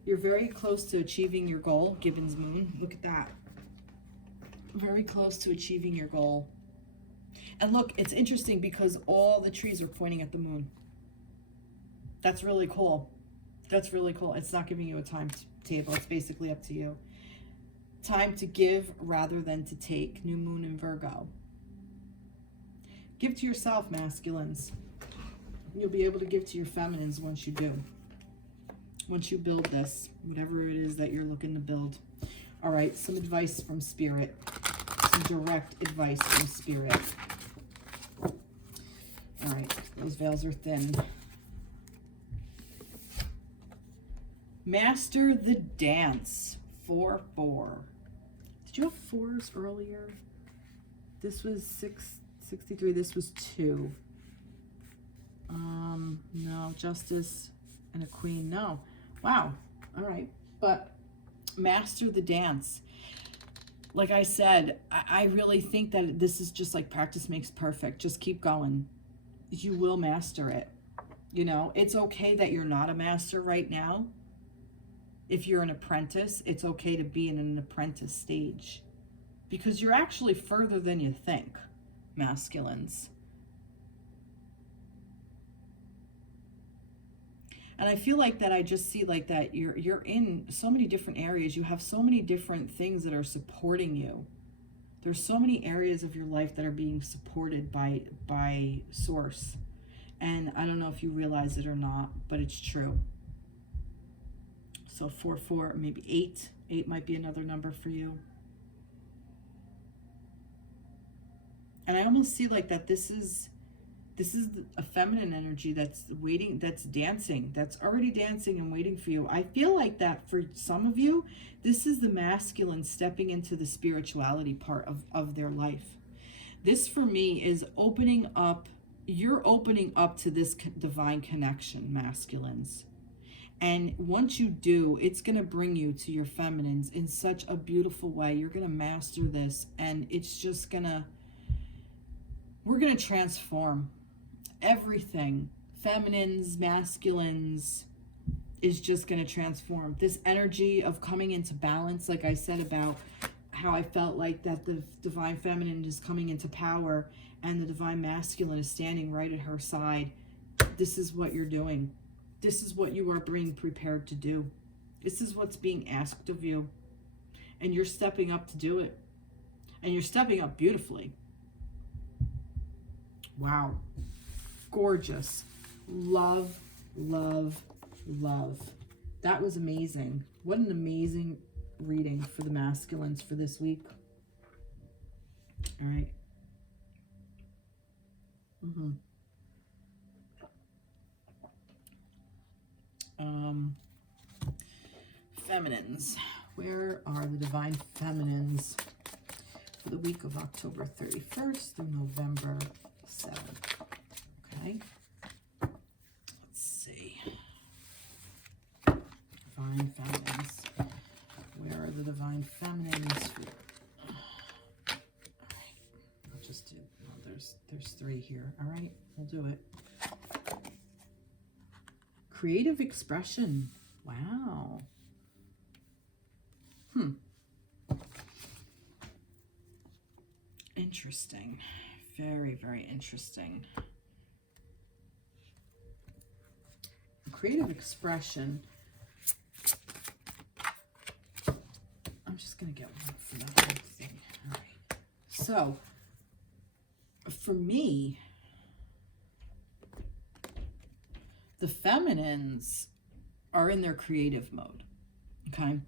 You're very close to achieving your goal, Gibbons Moon. Look at that. Very close to achieving your goal. And look, it's interesting because all the trees are pointing at the moon. That's really cool. That's really cool. It's not giving you a timetable. It's basically up to you. Time to give rather than to take. New moon in Virgo. Give to yourself, masculines. You'll be able to give to your feminines once you do. Once you build this, whatever it is that you're looking to build. All right, some advice from Spirit. Some direct advice from Spirit. All right, those veils are thin. Master the dance. 4-4. Did you have 4s earlier? This was 663. This was 2. No, Justice and a Queen. No. Wow. All right. But master the dance. Like I said, I really think that this is just like practice makes perfect. Just keep going. You will master it. You know, it's okay that you're not a master right now. If you're an apprentice, it's okay to be in an apprentice stage. Because you're actually further than you think, masculines. And I feel like that I just see like that you're in so many different areas. You have so many different things that are supporting you. There's so many areas of your life that are being supported by Source. And I don't know if you realize it or not, but it's true. So 4-4, maybe 8. 8 might be another number for you. And I almost see like that this is a feminine energy that's waiting, that's dancing, that's already dancing and waiting for you. I feel like that for some of you, this is the masculine stepping into the spirituality part of their life. This for me is opening up, you're opening up to this divine connection, masculines. And once you do, it's going to bring you to your feminines in such a beautiful way. You're going to master this, and it's just going to, we're going to transform everything. Feminines, masculines is just going to transform. This energy of coming into balance, like I said about how I felt like that the divine feminine is coming into power and the divine masculine is standing right at her side. This is what you're doing. This is what you are being prepared to do. This is what's being asked of you. And you're stepping up to do it. And you're stepping up beautifully. Wow. Gorgeous. Love, love, love. That was amazing. What an amazing reading for the masculines for this week. All right. Feminines. Where are the divine feminines for the week of October 31st through November 7th? Okay. Let's see. Divine feminines. Where are the divine feminines? All right. I'll just do, well, there's 3 here. All right. We'll do it. Creative expression. Wow. Interesting. Very, very interesting. Creative expression. I'm just going to get one for the whole thing. All right. So, for me, the feminines are in their creative mode. Okay.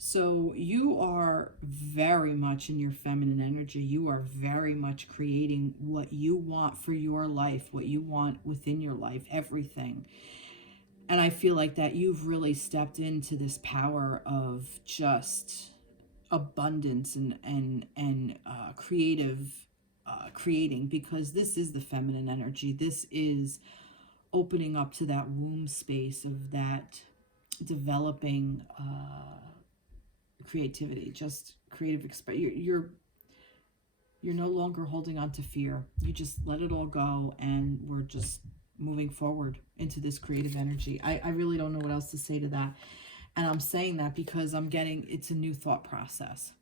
So you are very much in your feminine energy. You are very much creating what you want for your life, what you want within your life, everything. And I feel like that you've really stepped into this power of just abundance and creating, because this is the feminine energy. This is opening up to that womb space of that developing creativity, just creative you're no longer holding on to fear. You just let it all go, and we're just moving forward into this creative energy. I really don't know what else to say to that. And I'm saying that because I'm getting, it's a new thought process.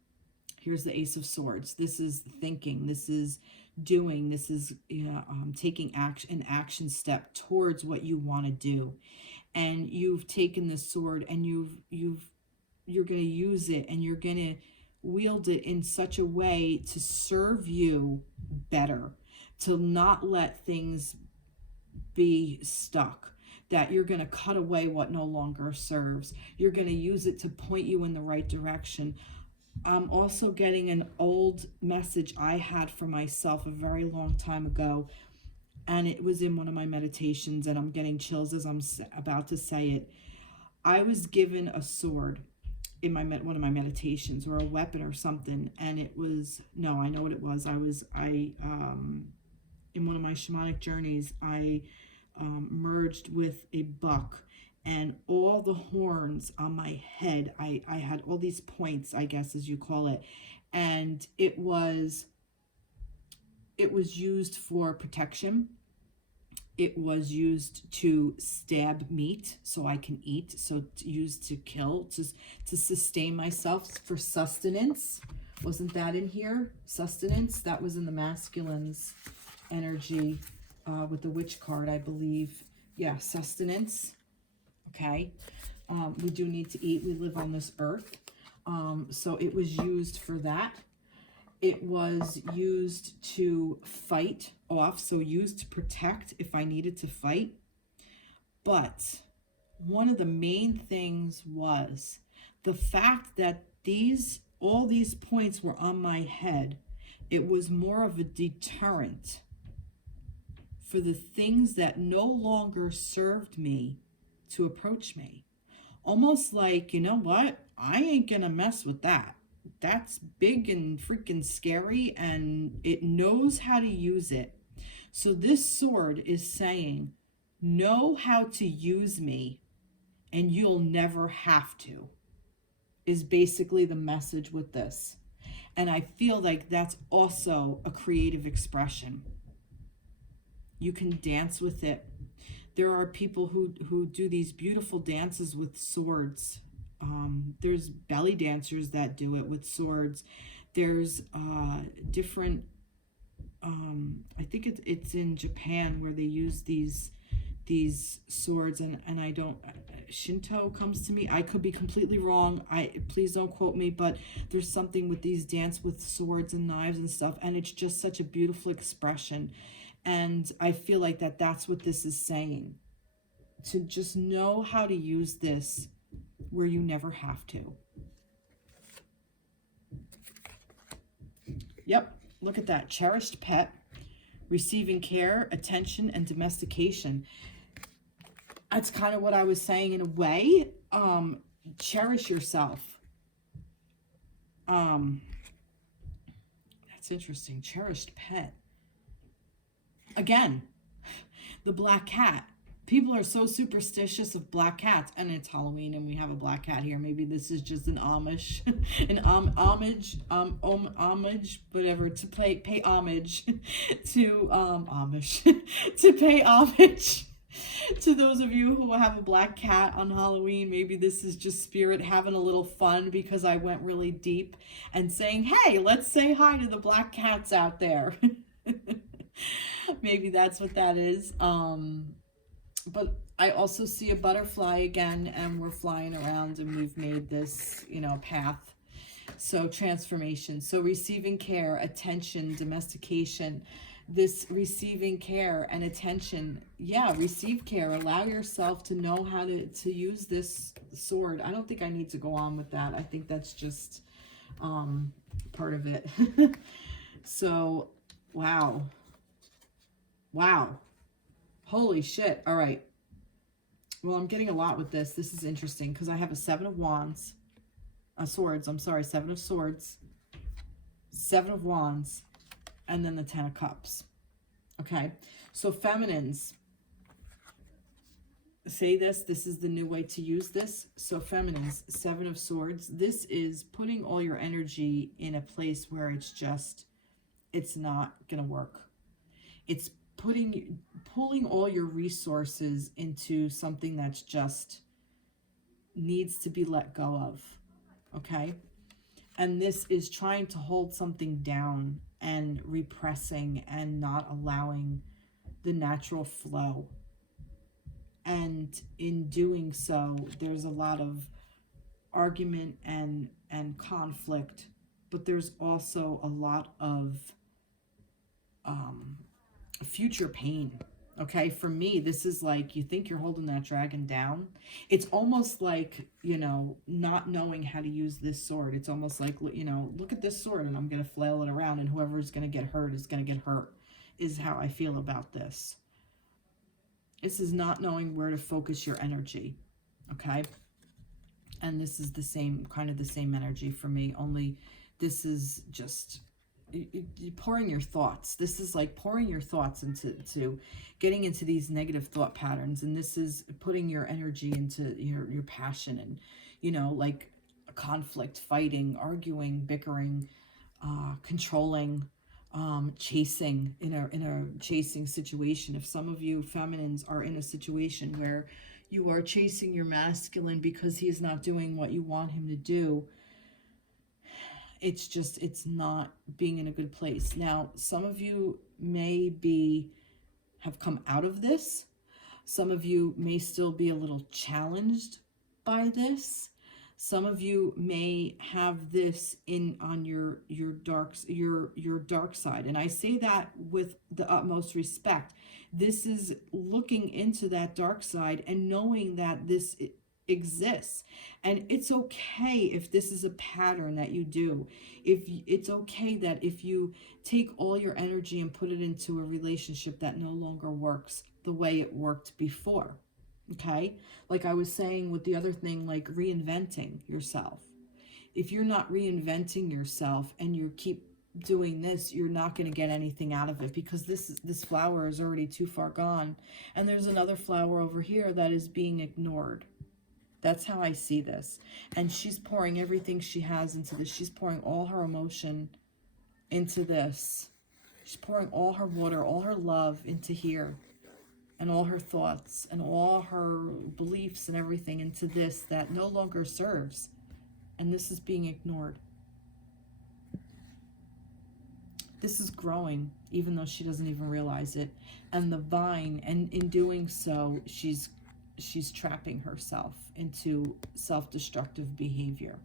Here's the Ace of Swords. This is thinking. This is doing. This is taking an action step towards what you want to do. And you've taken this sword, and you're going to use it, and you're going to wield it in such a way to serve you better, to not let things be stuck, that you're going to cut away what no longer serves. You're going to use it to point you in the right direction. I'm also getting an old message I had for myself a very long time ago, and it was in one of my meditations, and I'm getting chills as I'm about to say it. I was given a sword in one of my meditations, or a weapon or something, and it was, no, I know what it was. In one of my shamanic journeys, I merged with a buck, and all the horns on my head, I had all these points, I guess as you call it, and it was used for protection. It was used to stab meat so I can eat, so used to kill, to sustain myself, for sustenance. Wasn't that in here? Sustenance, that was in the masculine's energy with the witch card, I believe. Yeah, sustenance. Okay. We do need to eat. We live on this earth. So it was used for that. It was used to fight off, so used to protect if I needed to fight. But one of the main things was the fact that all these points were on my head. It was more of a deterrent for the things that no longer served me to approach me. Almost like, you know what? I ain't gonna mess with that. That's big and freaking scary, and it knows how to use it. So this sword is saying, know how to use me, and you'll never have to, is basically the message with this. And I feel like that's also a creative expression. You can dance with it. There are people who do these beautiful dances with swords. There's belly dancers that do it with swords. There's different, I think it's in Japan where they use these swords, and I don't, Shinto comes to me. I could be completely wrong. Please don't quote me, but there's something with these dance with swords and knives and stuff, and it's just such a beautiful expression. And I feel like that's what this is saying. To just know how to use this where you never have to. Yep, look at that. Cherished pet, receiving care, attention, and domestication. That's kind of what I was saying in a way. Cherish yourself. That's interesting. Cherished pet. Again, the black cat. People are so superstitious of black cats, and it's Halloween and we have a black cat here. Maybe this is just an homage, homage, whatever, to pay homage to, to pay homage to those of you who have a black cat on Halloween. Maybe this is just spirit having a little fun because I went really deep and saying, hey, let's say hi to the black cats out there. Maybe that's what that is. But I also see a butterfly again, and we're flying around, and we've made this, path. So transformation. So receiving care, attention, domestication. this receiving care and attention. Yeah, receive care. Allow yourself to know how to use this sword. I don't think I need to go on with that. I think that's just part of it. So, wow. Wow. Holy shit. All right. Well, I'm getting a lot with this. This is interesting because I have a 7 of wands. Swords. I'm sorry. 7 of swords. 7 of wands. And then the 10 of cups. Okay. So feminines. Say this. This is the new way to use this. So feminines. 7 of swords. This is putting all your energy in a place where it's not going to work. It's pulling all your resources into something that's just needs to be let go of. Okay. And this is trying to hold something down and repressing and not allowing the natural flow. And in doing so, there's a lot of argument and conflict, but there's also a lot of future pain. Okay, for me, this is like, you think you're holding that dragon down. It's almost like, you know, not knowing how to use this sword. It's almost like, you know, look at this sword and I'm going to flail it around and whoever's going to get hurt is going to get hurt, is how I feel about this. This is not knowing where to focus your energy. Okay. And this is the same, kind of the same energy for me, only this is just pouring your thoughts. This is like pouring your thoughts into getting into these negative thought patterns, and this is putting your energy into your passion and, you know, like conflict, fighting, arguing, bickering, controlling, chasing, in a chasing situation. If some of you feminines are in a situation where you are chasing your masculine because he is not doing what you want him to do, it's not being in a good place. Now, some of you may have come out of this. Some of you may still be a little challenged by this. Some of you may have this on your dark side. And I say that with the utmost respect. This is looking into that dark side and knowing that this exists, and it's okay if this is a pattern that you do. It's okay that if you take all your energy and put it into a relationship that no longer works the way it worked before. Okay, like I was saying with the other thing, like reinventing yourself. If you're not reinventing yourself and you keep doing this, you're not going to get anything out of it, because this flower is already too far gone, and there's another flower over here that is being ignored. That's how I see this. And she's pouring everything she has into this. She's pouring all her emotion into this. She's pouring all her water, all her love into here. And all her thoughts and all her beliefs and everything into this that no longer serves. And this is being ignored. This is growing, even though she doesn't even realize it. And the vine, and in doing so, she's trapping herself into self-destructive behavior.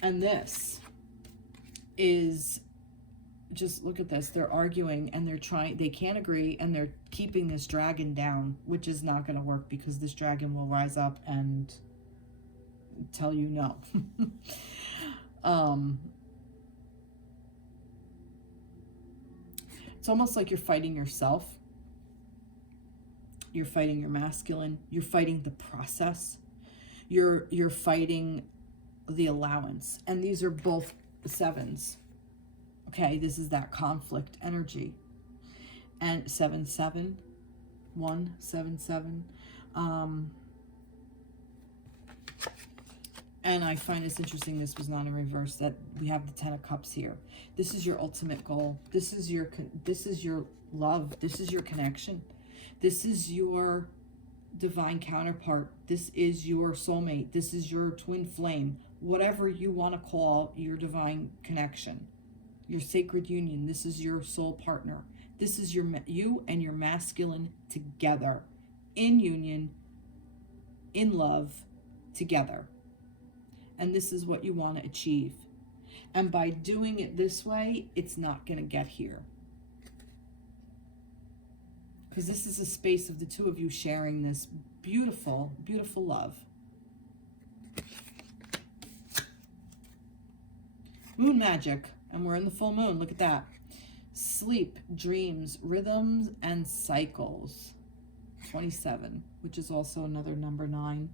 And this is, just look at this. They're arguing and they can't agree, and they're keeping this dragon down, which is not going to work, because this dragon will rise up and tell you no. It's almost like you're fighting yourself. You're fighting your masculine. You're fighting the process. You're fighting the allowance. And these are both 7s. Okay, this is that conflict energy. And 7-7, 1-7-7. And I find this interesting. This was not in reverse. That we have the 10 of Cups here. This is your ultimate goal. This is your love. This is your connection. This is your divine counterpart. This is your soulmate. This is your twin flame. Whatever you want to call your divine connection, your sacred union. This is your soul partner. This is you and your masculine together, in union, in love, together. And this is what you want to achieve. And by doing it this way, it's not going to get here. Because this is a space of the two of you sharing this beautiful, beautiful love. Moon magic. And we're in the full moon. Look at that. Sleep, dreams, rhythms, and cycles. 27, which is also another number 9.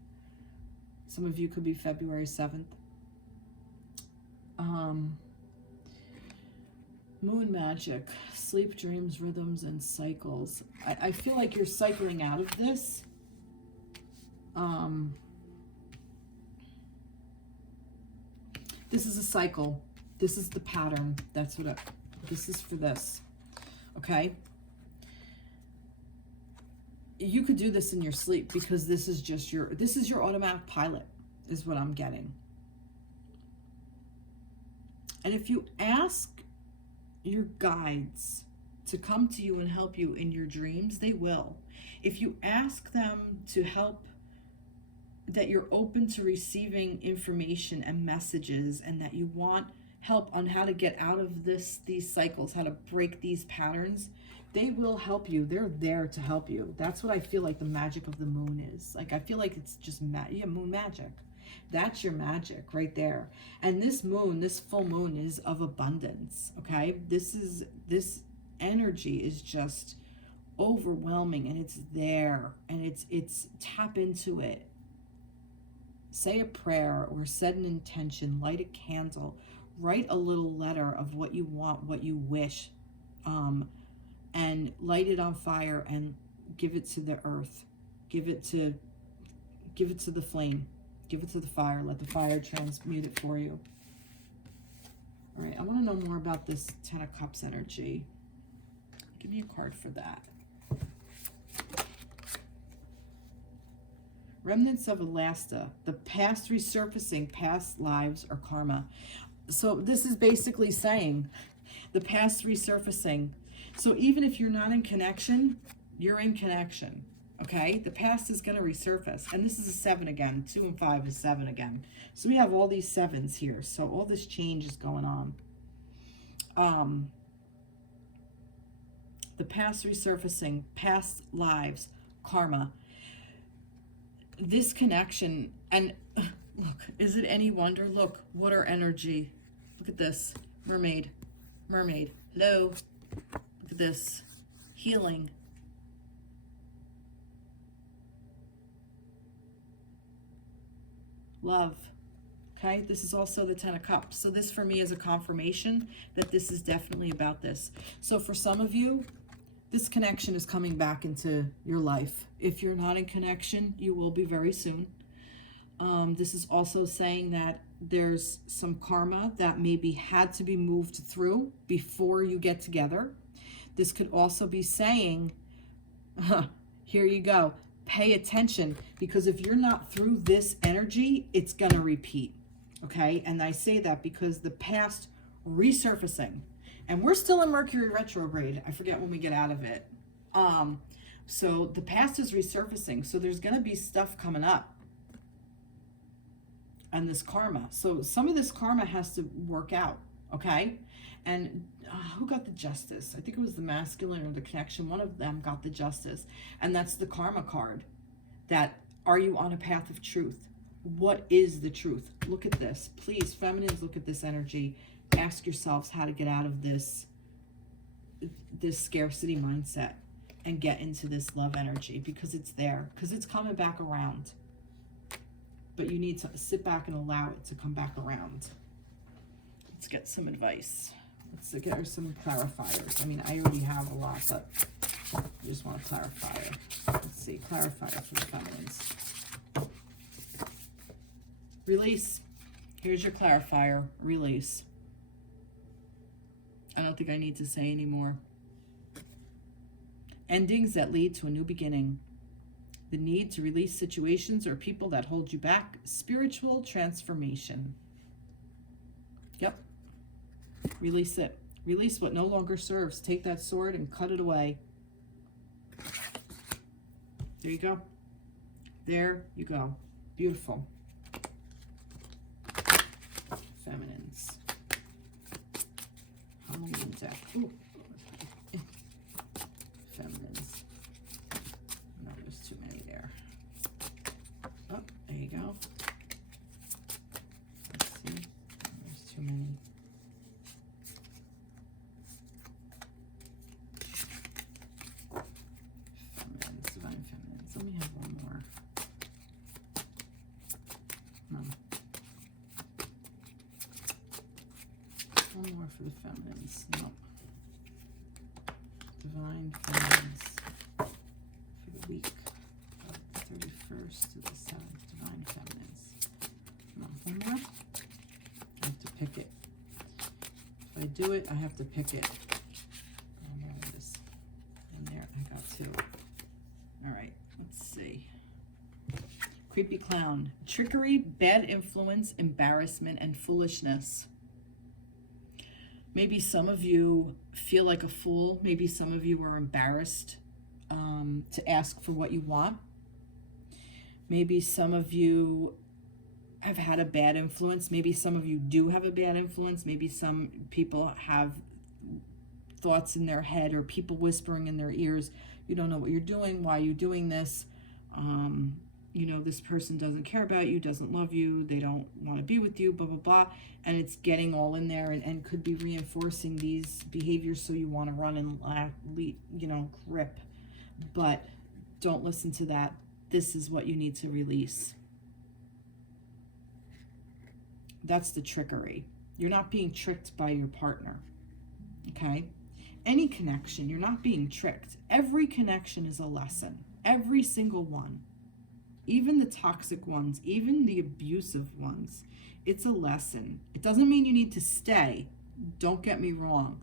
Some of you could be February 7th. Moon magic, sleep, dreams, rhythms, and cycles. I feel like you're cycling out of this. This is a cycle. This is the pattern. That's what this is for this. Okay? You could do this in your sleep because this is just your automatic pilot is what I'm getting. And if you ask your guides to come to you and help you in your dreams, they will. If you ask them to help, that you're open to receiving information and messages, and that you want help on how to get out of these cycles, how to break these patterns, they will help you. They're there to help you. That's what I feel like the magic of the moon is. Like, I feel like it's just moon magic. That's your magic right there. And this moon, this full moon, is of abundance. Okay, this energy is just overwhelming, and it's there, and it's tap into it. Say a prayer or set an intention, light a candle, write a little letter of what you want, what you wish, and light it on fire and give it to the earth. Give it to the flame. Give it to the fire. Let the fire transmute it for you. All right, I want to know more about this 10 of Cups energy. Give me a card for that. Remnants of Elasta, the past resurfacing, past lives or karma. So this is basically saying the past resurfacing. So even if you're not in connection, you're in connection. Okay, the past is going to resurface. And this is a 7 again. 2 and 5 is 7 again. So we have all these 7s here. So all this change is going on. The past resurfacing, past lives, karma. This connection, and look, is it any wonder? Look, water energy. Look at this. Mermaid. Mermaid. Hello. Look at this. Healing. Love. Okay, this is also the 10 of Cups. So this for me is a confirmation that this is definitely about this. So for some of you, this connection is coming back into your life. If you're not in connection, you will be very soon. This is also saying that there's some karma that maybe had to be moved through before you get together. This could also be saying, here you go, pay attention, because if you're not through this energy, it's going to repeat. Okay, and I say that because the past resurfacing, and we're still in Mercury retrograde. I forget when we get out of it. So the past is resurfacing. So there's going to be stuff coming up. And this karma. So some of this karma has to work out. Okay. And who got the Justice? I think it was the masculine or the connection. One of them got the Justice. And that's the karma card. That, are you on a path of truth? What is the truth? Look at this. Please, feminines, look at this energy. Ask yourselves how to get out of this scarcity mindset and get into this love energy, because it's there, because it's coming back around. But you need to sit back and allow it to come back around. Let's get some advice. Let's get her some clarifiers. I mean, I already have a lot, but I just want to clarify it. Let's see, clarifier for the feminines. Release. Here's your clarifier. Release. I don't think I need to say any more. Endings that lead to a new beginning. The need to release situations or people that hold you back. Spiritual transformation. Yep. Release it. Release what no longer serves. Take that sword and cut it away. There you go. There you go. Beautiful. Feminines. Halloween deck. Ooh. Feminines. you go. Let's see. There's too many. Feminines, divine feminines. Let me have one more. No. One more for the feminines. No. Divine feminines for the week of the 31st to the 7th. Divine feminines. Come on, one more. I have to pick it. If I do it, I have to pick it. Oh, there it is. And there, I got two. All right, let's see. Creepy clown. Trickery, bad influence, embarrassment, and foolishness. Maybe some of you feel like a fool. Maybe some of you are embarrassed to ask for what you want. Maybe some of you have had a bad influence. Maybe some of you do have a bad influence. Maybe some people have thoughts in their head or people whispering in their ears. You don't know what you're doing. Why are you doing this? You know, this person doesn't care about you, doesn't love you, they don't want to be with you, blah, blah, blah. And it's getting all in there and could be reinforcing these behaviors so you want to run and, you know, grip. But don't listen to that. This is what you need to release. That's the trickery. You're not being tricked by your partner, okay? Any connection, you're not being tricked. Every connection is a lesson, every single one. Even the toxic ones, even the abusive ones, it's a lesson. It doesn't mean you need to stay, don't get me wrong,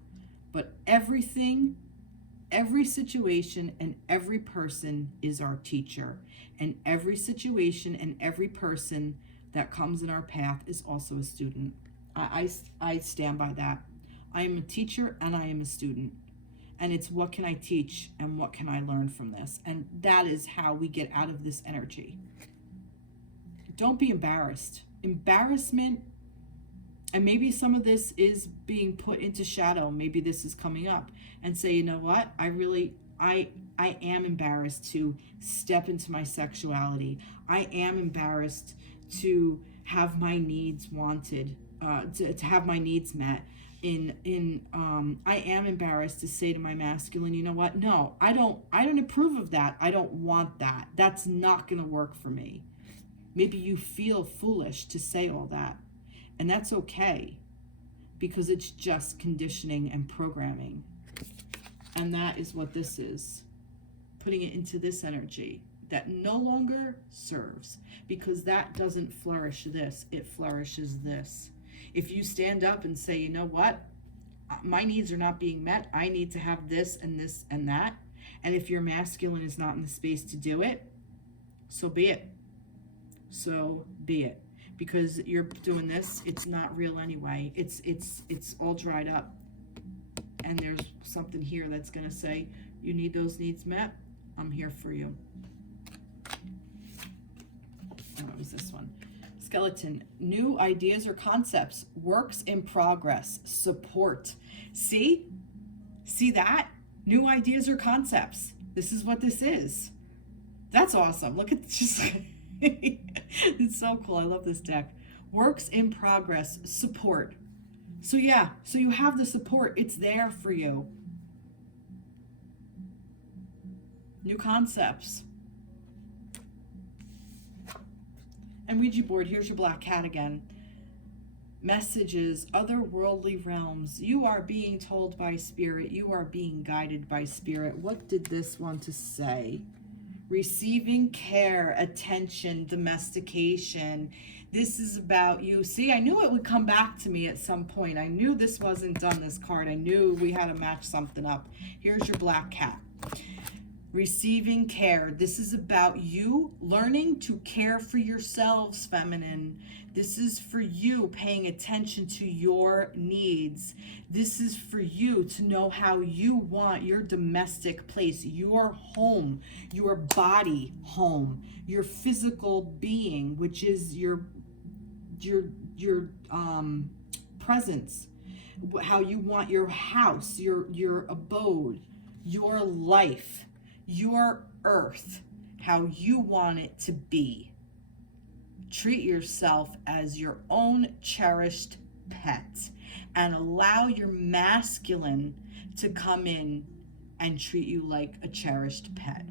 but everything, every situation and every person is our teacher, and every situation and every person that comes in our path is also a student. I stand by that. I am a teacher and I am a student. And it's what can I teach and what can I learn from this? And that is how we get out of this energy. Don't be embarrassed. Embarrassment, and maybe some of this is being put into shadow. Maybe this is coming up and say, you know what? I am embarrassed to step into my sexuality. I am embarrassed to have my needs wanted, to have my needs met. I am embarrassed to say to my masculine, you know what? No, I don't approve of that. I don't want that. That's not going to work for me. Maybe you feel foolish to say all that, and that's okay, because it's just conditioning and programming. And that is what this is. Putting it into this energy that no longer serves, because that doesn't flourish this, it flourishes this. If you stand up and say, you know what, my needs are not being met, I need to have this and this and that, and if your masculine is not in the space to do it, so be it. So be it. Because you're doing this, it's not real anyway. It's all dried up. And there's something here that's going to say, you need those needs met, I'm here for you. What was this one? Skeleton. New ideas or concepts. Works in progress. Support. See that? New ideas or concepts. This is what this is. That's awesome. Look at just it's so cool. I love this deck. Works in progress. Support. So yeah, so you have the support. It's there for you. New concepts. And Ouija board, here's your black cat again. Messages, otherworldly realms. You are being told by spirit. You are being guided by spirit. What did this want to say? Receiving care, attention, domestication. This is about you. See, I knew it would come back to me at some point. I knew this wasn't done, this card. I knew we had to match something up. Here's your black cat. Receiving care. This is about you learning to care for yourselves, feminine. This is for you paying attention to your needs. This is for you to know how you want your domestic place, your home, your body home, your physical being, which is your presence, how you want your house, your abode, your life, your earth, how you want it to be. Treat yourself as your own cherished pet and allow your masculine to come in and treat you like a cherished pet.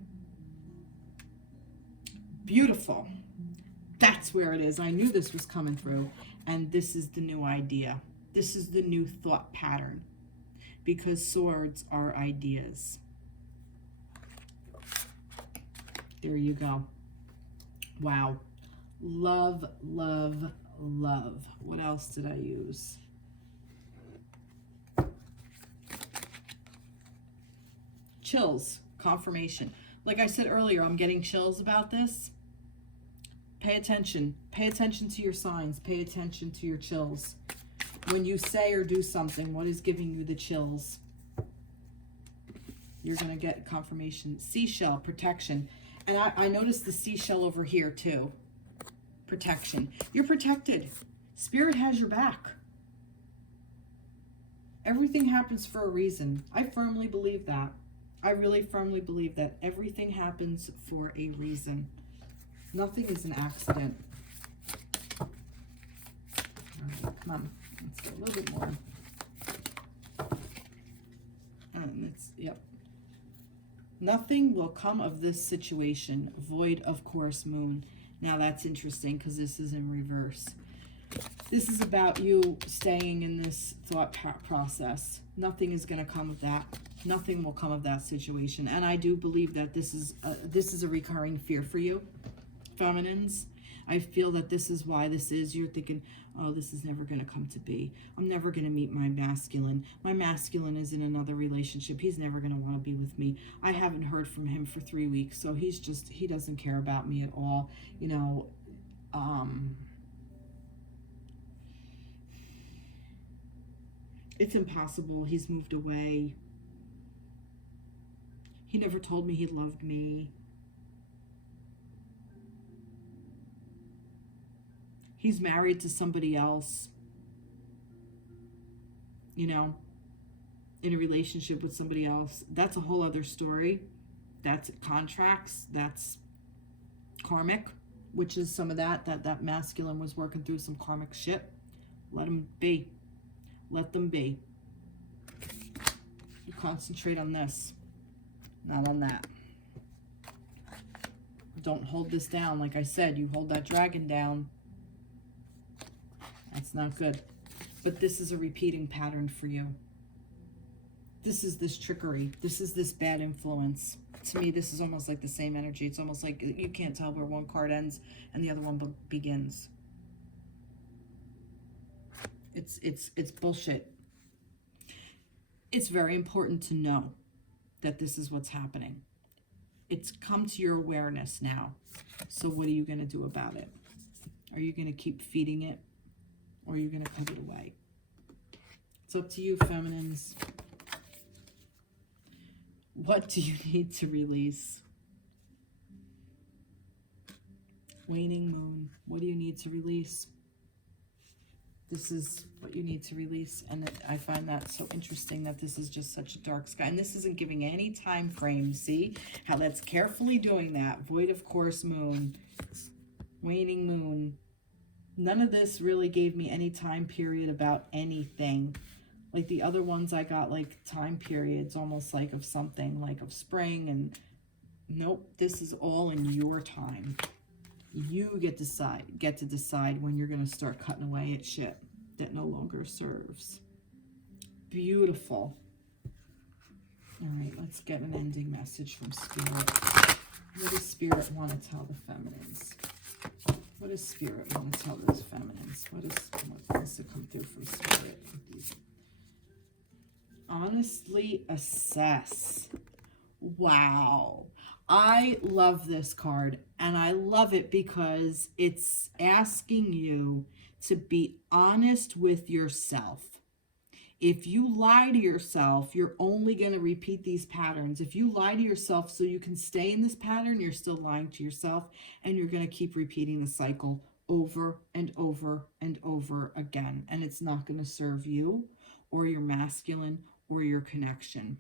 Beautiful. That's where it is. I knew this was coming through. And this is the new idea. This is the new thought pattern. Because swords are ideas. There you go. Wow. Love, love, love. What else did I use? Chills. Confirmation. Like I said earlier, I'm getting chills about this. Pay attention. Pay attention to your signs. Pay attention to your chills. When you say or do something, what is giving you the chills? You're going to get confirmation. Seashell, protection. And I noticed the seashell over here too. Protection. You're protected. Spirit has your back. Everything happens for a reason. I firmly believe that. I really firmly believe that everything happens for a reason. Nothing is an accident. All right, come on. Let's get a little bit more. And it's, yep. Nothing will come of this situation. Void, of course, moon. Now that's interesting because this is in reverse. This is about you staying in this thought process. Nothing is going to come of that. Nothing will come of that situation. And I do believe that this is a recurring fear for you, feminines. I feel that this is why this is. You're thinking, oh, this is never going to come to be. I'm never going to meet my masculine. My masculine is in another relationship. He's never going to want to be with me. I haven't heard from him for 3 weeks. So he doesn't care about me at all. You know, it's impossible. He's moved away. He never told me he loved me. He's married to somebody else, you know, in a relationship with somebody else. That's a whole other story. That's contracts. That's karmic, which is some of that masculine was working through some karmic shit. Let him be. Let them be. You concentrate on this, not on that. Don't hold this down. Like I said, you hold that dragon down. That's not good. But this is a repeating pattern for you. This is this trickery. This is this bad influence. To me, this is almost like the same energy. It's almost like you can't tell where one card ends and the other one begins. It's bullshit. It's very important to know that this is what's happening. It's come to your awareness now. So what are you going to do about it? Are you going to keep feeding it? Or are you going to put it away? It's up to you, feminines. What do you need to release? Waning moon. What do you need to release? This is what you need to release. And I find that so interesting that this is just such a dark sky. And this isn't giving any time frame. See how that's carefully doing that. Void, of course, moon. Waning moon. None of this really gave me any time period about anything. Like the other ones I got like time periods almost like of something, like of spring. And nope, this is all in your time. You get to decide when you're going to start cutting away at shit that no longer serves. Beautiful. All right, let's get an ending message from Spirit. What does Spirit want to tell the feminines? What does Spirit want to tell those feminines? What wants to come through from Spirit? Honestly assess. Wow. I love this card, and I love it because it's asking you to be honest with yourself. If you lie to yourself, you're only going to repeat these patterns. If you lie to yourself so you can stay in this pattern, you're still lying to yourself, and you're going to keep repeating the cycle over and over and over again. And it's not going to serve you or your masculine or your connection.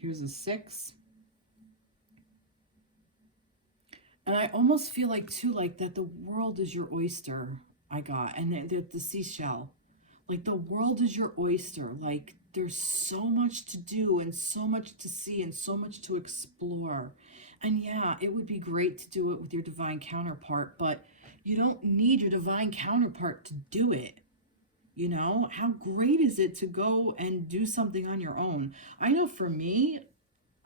Here's a 6. And I almost feel like, too, like that the world is your oyster, I got. And the seashell. Like, the world is your oyster. Like, there's so much to do and so much to see and so much to explore. And yeah, it would be great to do it with your divine counterpart, but you don't need your divine counterpart to do it. You know, how great is it to go and do something on your own? I know for me,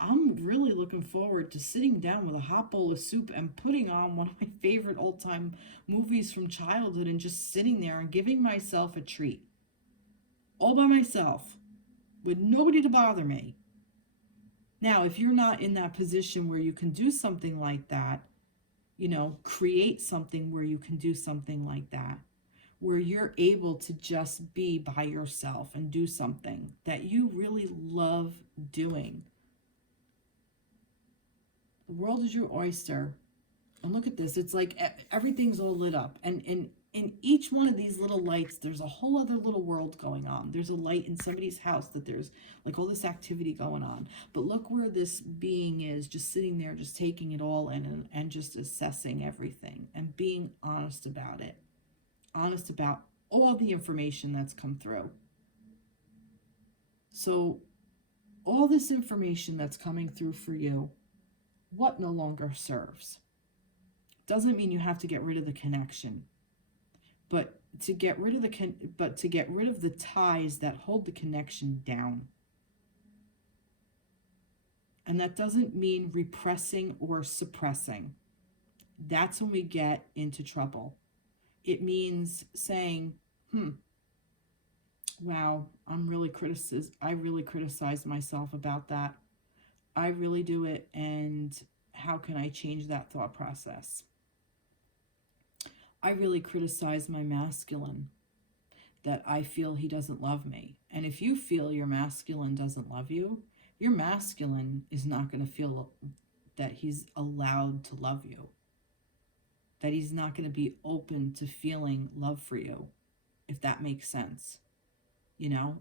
I'm really looking forward to sitting down with a hot bowl of soup and putting on one of my favorite old-time movies from childhood and just sitting there and giving myself a treat. All by myself, with nobody to bother me. Now, if you're not in that position where you can do something like that, you know, create something where you can do something like that, where you're able to just be by yourself and do something that you really love doing. The world is your oyster. And look at this. It's like everything's all lit up. And in each one of these little lights, there's a whole other little world going on. There's a light in somebody's house that there's like all this activity going on. But look where this being is, just sitting there, just taking it all in and just assessing everything and being honest about it. Honest about all the information that's come through. So all this information that's coming through for you, what no longer serves? Doesn't mean you have to get rid of the connection, but to get rid of the ties that hold the connection down. And that doesn't mean repressing or suppressing. That's when we get into trouble. It means saying, wow, I really criticize myself about that. I really do it, and how can I change that thought process? I really criticize my masculine, that I feel he doesn't love me. And if you feel your masculine doesn't love you, your masculine is not going to feel that he's allowed to love you, that he's not going to be open to feeling love for you, if that makes sense. You know,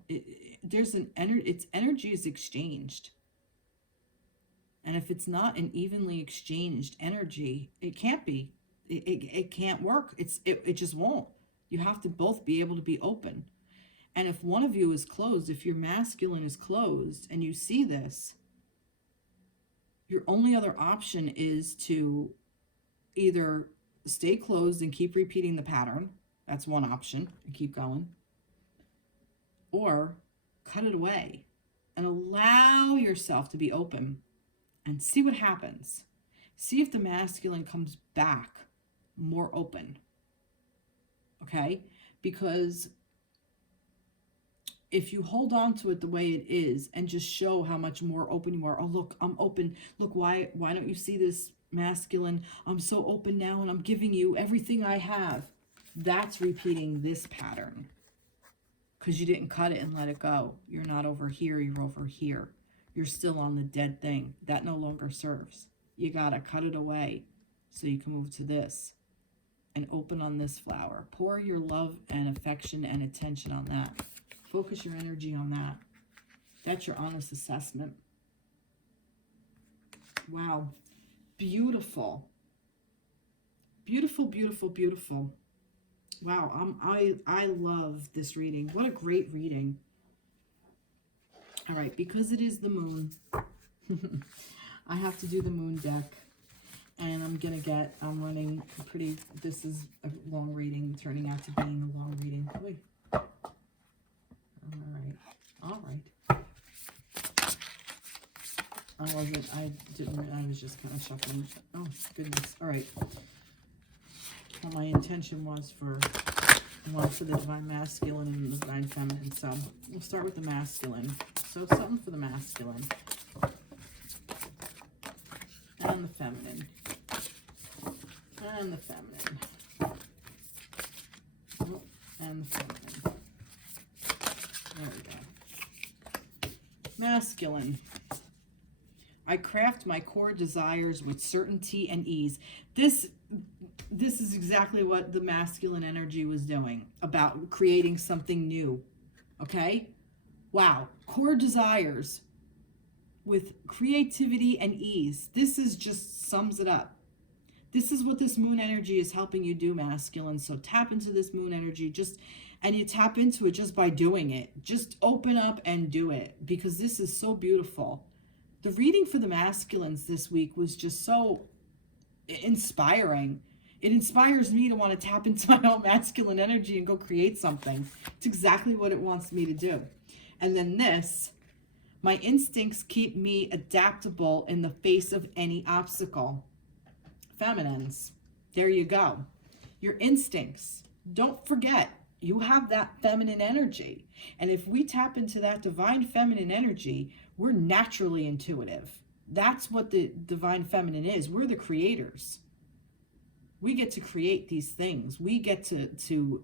energy is exchanged. And if it's not an evenly exchanged energy, it can't be. It can't work. It just won't. You have to both be able to be open. And if one of you is closed, if your masculine is closed and you see this, your only other option is to either stay closed and keep repeating the pattern. That's one option, and keep going. Or cut it away and allow yourself to be open and see what happens. See if the masculine comes back more open. Okay? Because if you hold on to it the way it is and just show how much more open you are, oh, look, I'm open. Look, why don't you see this masculine? I'm so open now and I'm giving you everything I have. That's repeating this pattern because you didn't cut it and let it go. You're not over here, you're over here. You're still on the dead thing. That no longer serves. You got to cut it away so you can move to this and open on this flower. Pour your love and affection and attention on that. Focus your energy on that. That's your honest assessment. Wow. Beautiful. Beautiful, beautiful, beautiful. Wow, I love this reading. What a great reading. All right, because it is the moon, I have to do the moon deck. And I'm running this is a long reading, turning out to being a long reading. Wait. All right. I was just kind of shuffling. Oh, goodness. All right. Well, my intention was for the divine masculine and the divine feminine. So we'll start with the masculine. So something for the masculine. And the feminine. And the feminine. Oh, and the feminine. There we go. Masculine. I craft my core desires with certainty and ease. This is exactly what the masculine energy was doing, about creating something new. Okay? Wow. Core desires. with creativity and ease. This is just sums it up. This is what this moon energy is helping you do, masculine. So tap into this moon energy, and you tap into it just by doing it. Just open up and do it, because this is so beautiful. The reading for the masculines this week was just so inspiring. It inspires me to want to tap into my own masculine energy and go create something. It's exactly what it wants me to do. And then this, my instincts keep me adaptable in the face of any obstacle. Feminines, there you go. Your instincts, don't forget, you have that feminine energy. And if we tap into that divine feminine energy, we're naturally intuitive. That's what the divine feminine is. We're the creators. We get to create these things. We get to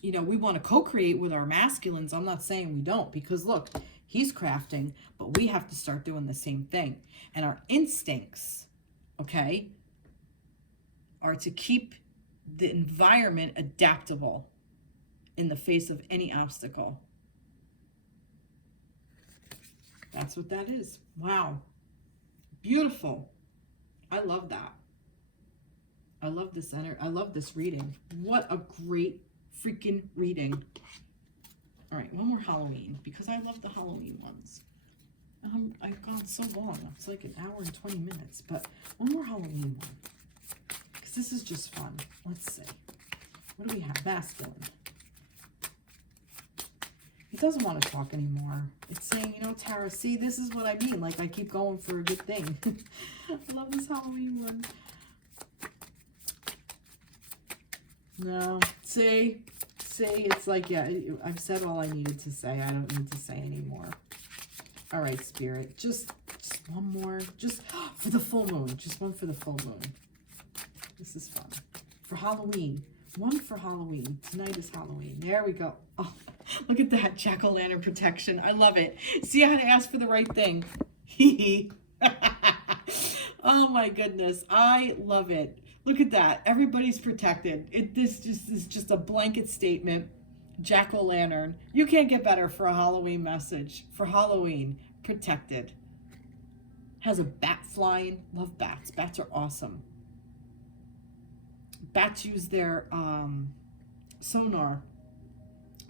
you know, we want to co-create with our masculines. I'm not saying we don't, because look, he's crafting, but we have to start doing the same thing. And our instincts, okay, are to keep the environment adaptable in the face of any obstacle. That's what that is. Wow. Beautiful. I love that. I love this I love this reading. What a great freaking reading. All right, one more Halloween, because I love the Halloween ones. I've gone so long. It's like an hour and 20 minutes, but one more Halloween one, because this is just fun. Let's see. What do we have? Masculine. It doesn't want to talk anymore. It's saying, you know, Tara, see, this is what I mean. Like, I keep going for a good thing. I love this Halloween one. No, see, it's like, yeah, I've said all I needed to say. I don't need to say anymore. All right, Spirit, just one more, just for the full moon. Just one for the full moon. This is fun. For Halloween. One for Halloween. Tonight is Halloween. There we go. Oh, look at that jack-o'-lantern protection. I love it. See how to ask for the right thing. Oh my goodness. I love it. Look at that. Everybody's protected. This is just a blanket statement. Jack-o'-lantern. You can't get better for a Halloween message. For Halloween, protected. Has a bat flying. Love bats. Bats are awesome. Bats use their sonar,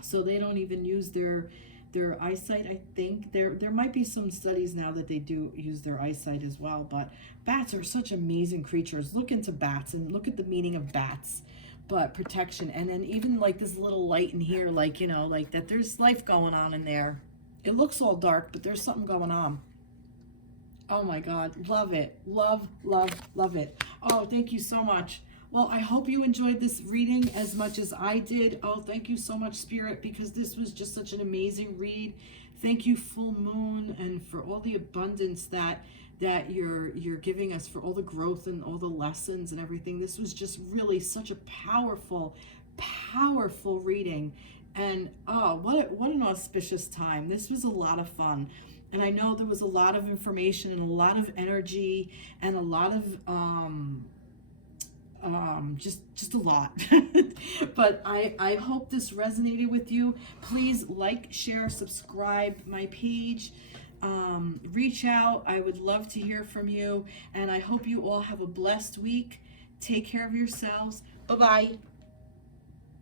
so they don't even use their eyesight. I think there might be some studies now that they do use their eyesight as well, but bats are such amazing creatures. Look into bats and look at the meaning of bats. But protection, and then even like this little light in here, like, you know, like that there's life going on in there. It looks all dark, but there's something going on. Oh my God, love it. Love it. Oh, thank you so much. Well, I hope you enjoyed this reading as much as I did. Oh, thank you so much, Spirit, because this was just such an amazing read. Thank you, Full Moon, and for all the abundance that you're giving us, for all the growth and all the lessons and everything. This was just really such a powerful reading. And oh, what an auspicious time. This was a lot of fun. And I know there was a lot of information and a lot of energy and a lot of just a lot. But I hope this resonated with you. Please like, share, subscribe my page. Reach out. I would love to hear from you, and I hope you all have a blessed week. Take care of yourselves. Bye-bye.